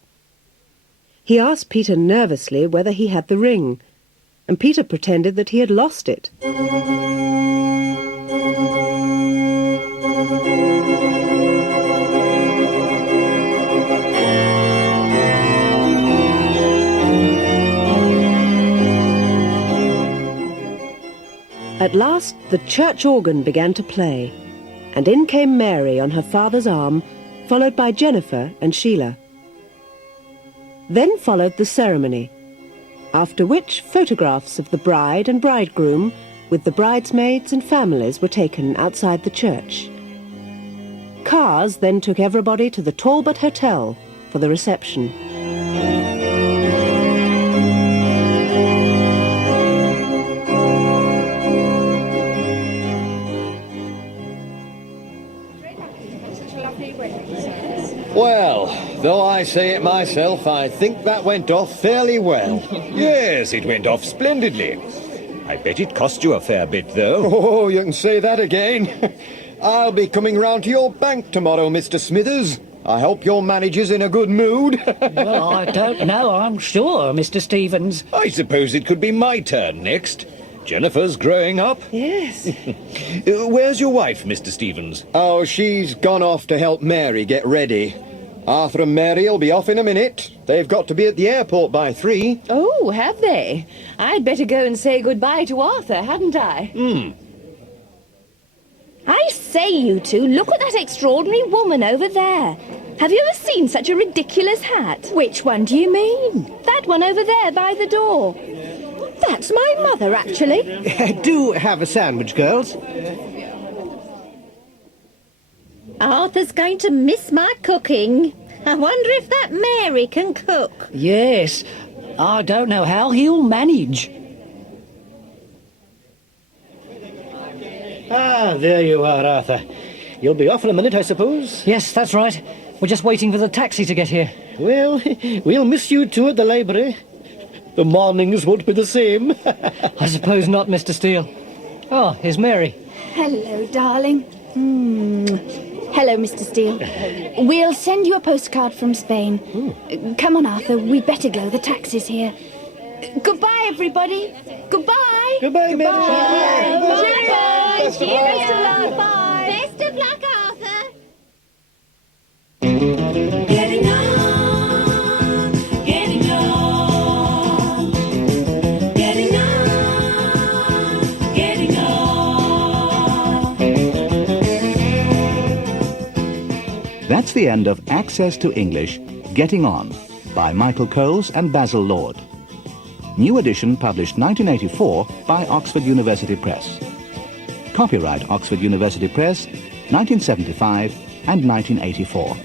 He asked Peter nervously whether he had the ring, and Peter pretended that he had lost it. At last the church organ began to play, and in came Mary on her father's arm, followed by Jennifer and Sheila. Then followed the ceremony, after which photographs of the bride and bridegroom with the bridesmaids and families were taken outside the church. Cars then took everybody to the Talbot Hotel for the reception. Well, though I say it myself, I think that went off fairly well. Yes, it went off splendidly. I bet it cost you a fair bit, though. Oh, you can say that again. I'll be coming round to your bank tomorrow, Mr. Smithers. I hope your manager's in a good mood. Well, I don't know, I'm sure, Mr. Stevens. I suppose it could be my turn next. Jennifer's growing up. Yes. Where's your wife, Mr. Stevens? Oh, she's gone off to help Mary get ready. Arthur and Mary will be off in a minute. They've got to be at the airport by 3. Oh, have they? I'd better go and say goodbye to Arthur, hadn't I? I say, you two, look at that extraordinary woman over there. Have you ever seen such a ridiculous hat? Which one do you mean? That one over there by the door. That's my mother, actually. Do have a sandwich, girls. Arthur's going to miss my cooking. I wonder if that Mary can cook. Yes. I don't know how he'll manage. Ah, there you are, Arthur. You'll be off in a minute, I suppose? Yes, that's right. We're just waiting for the taxi to get here. Well, we'll miss you too at the library. The mornings won't be the same. I suppose not, Mr. Steele. Oh, here's Mary. Hello, darling. Hello, Mr. Steele. We'll send you a postcard from Spain. Come on, Arthur. We'd better go. The taxi's here. Goodbye, everybody. Goodbye. Goodbye, Mary. Bye. Best of luck. Bye. Best of luck, Arthur. Getting on, getting on, getting on, getting on. That's the end of Access to English, Getting On, by Michael Coles and Basil Lord. New edition published 1984 by Oxford University Press. Copyright Oxford University Press, 1975 and 1984.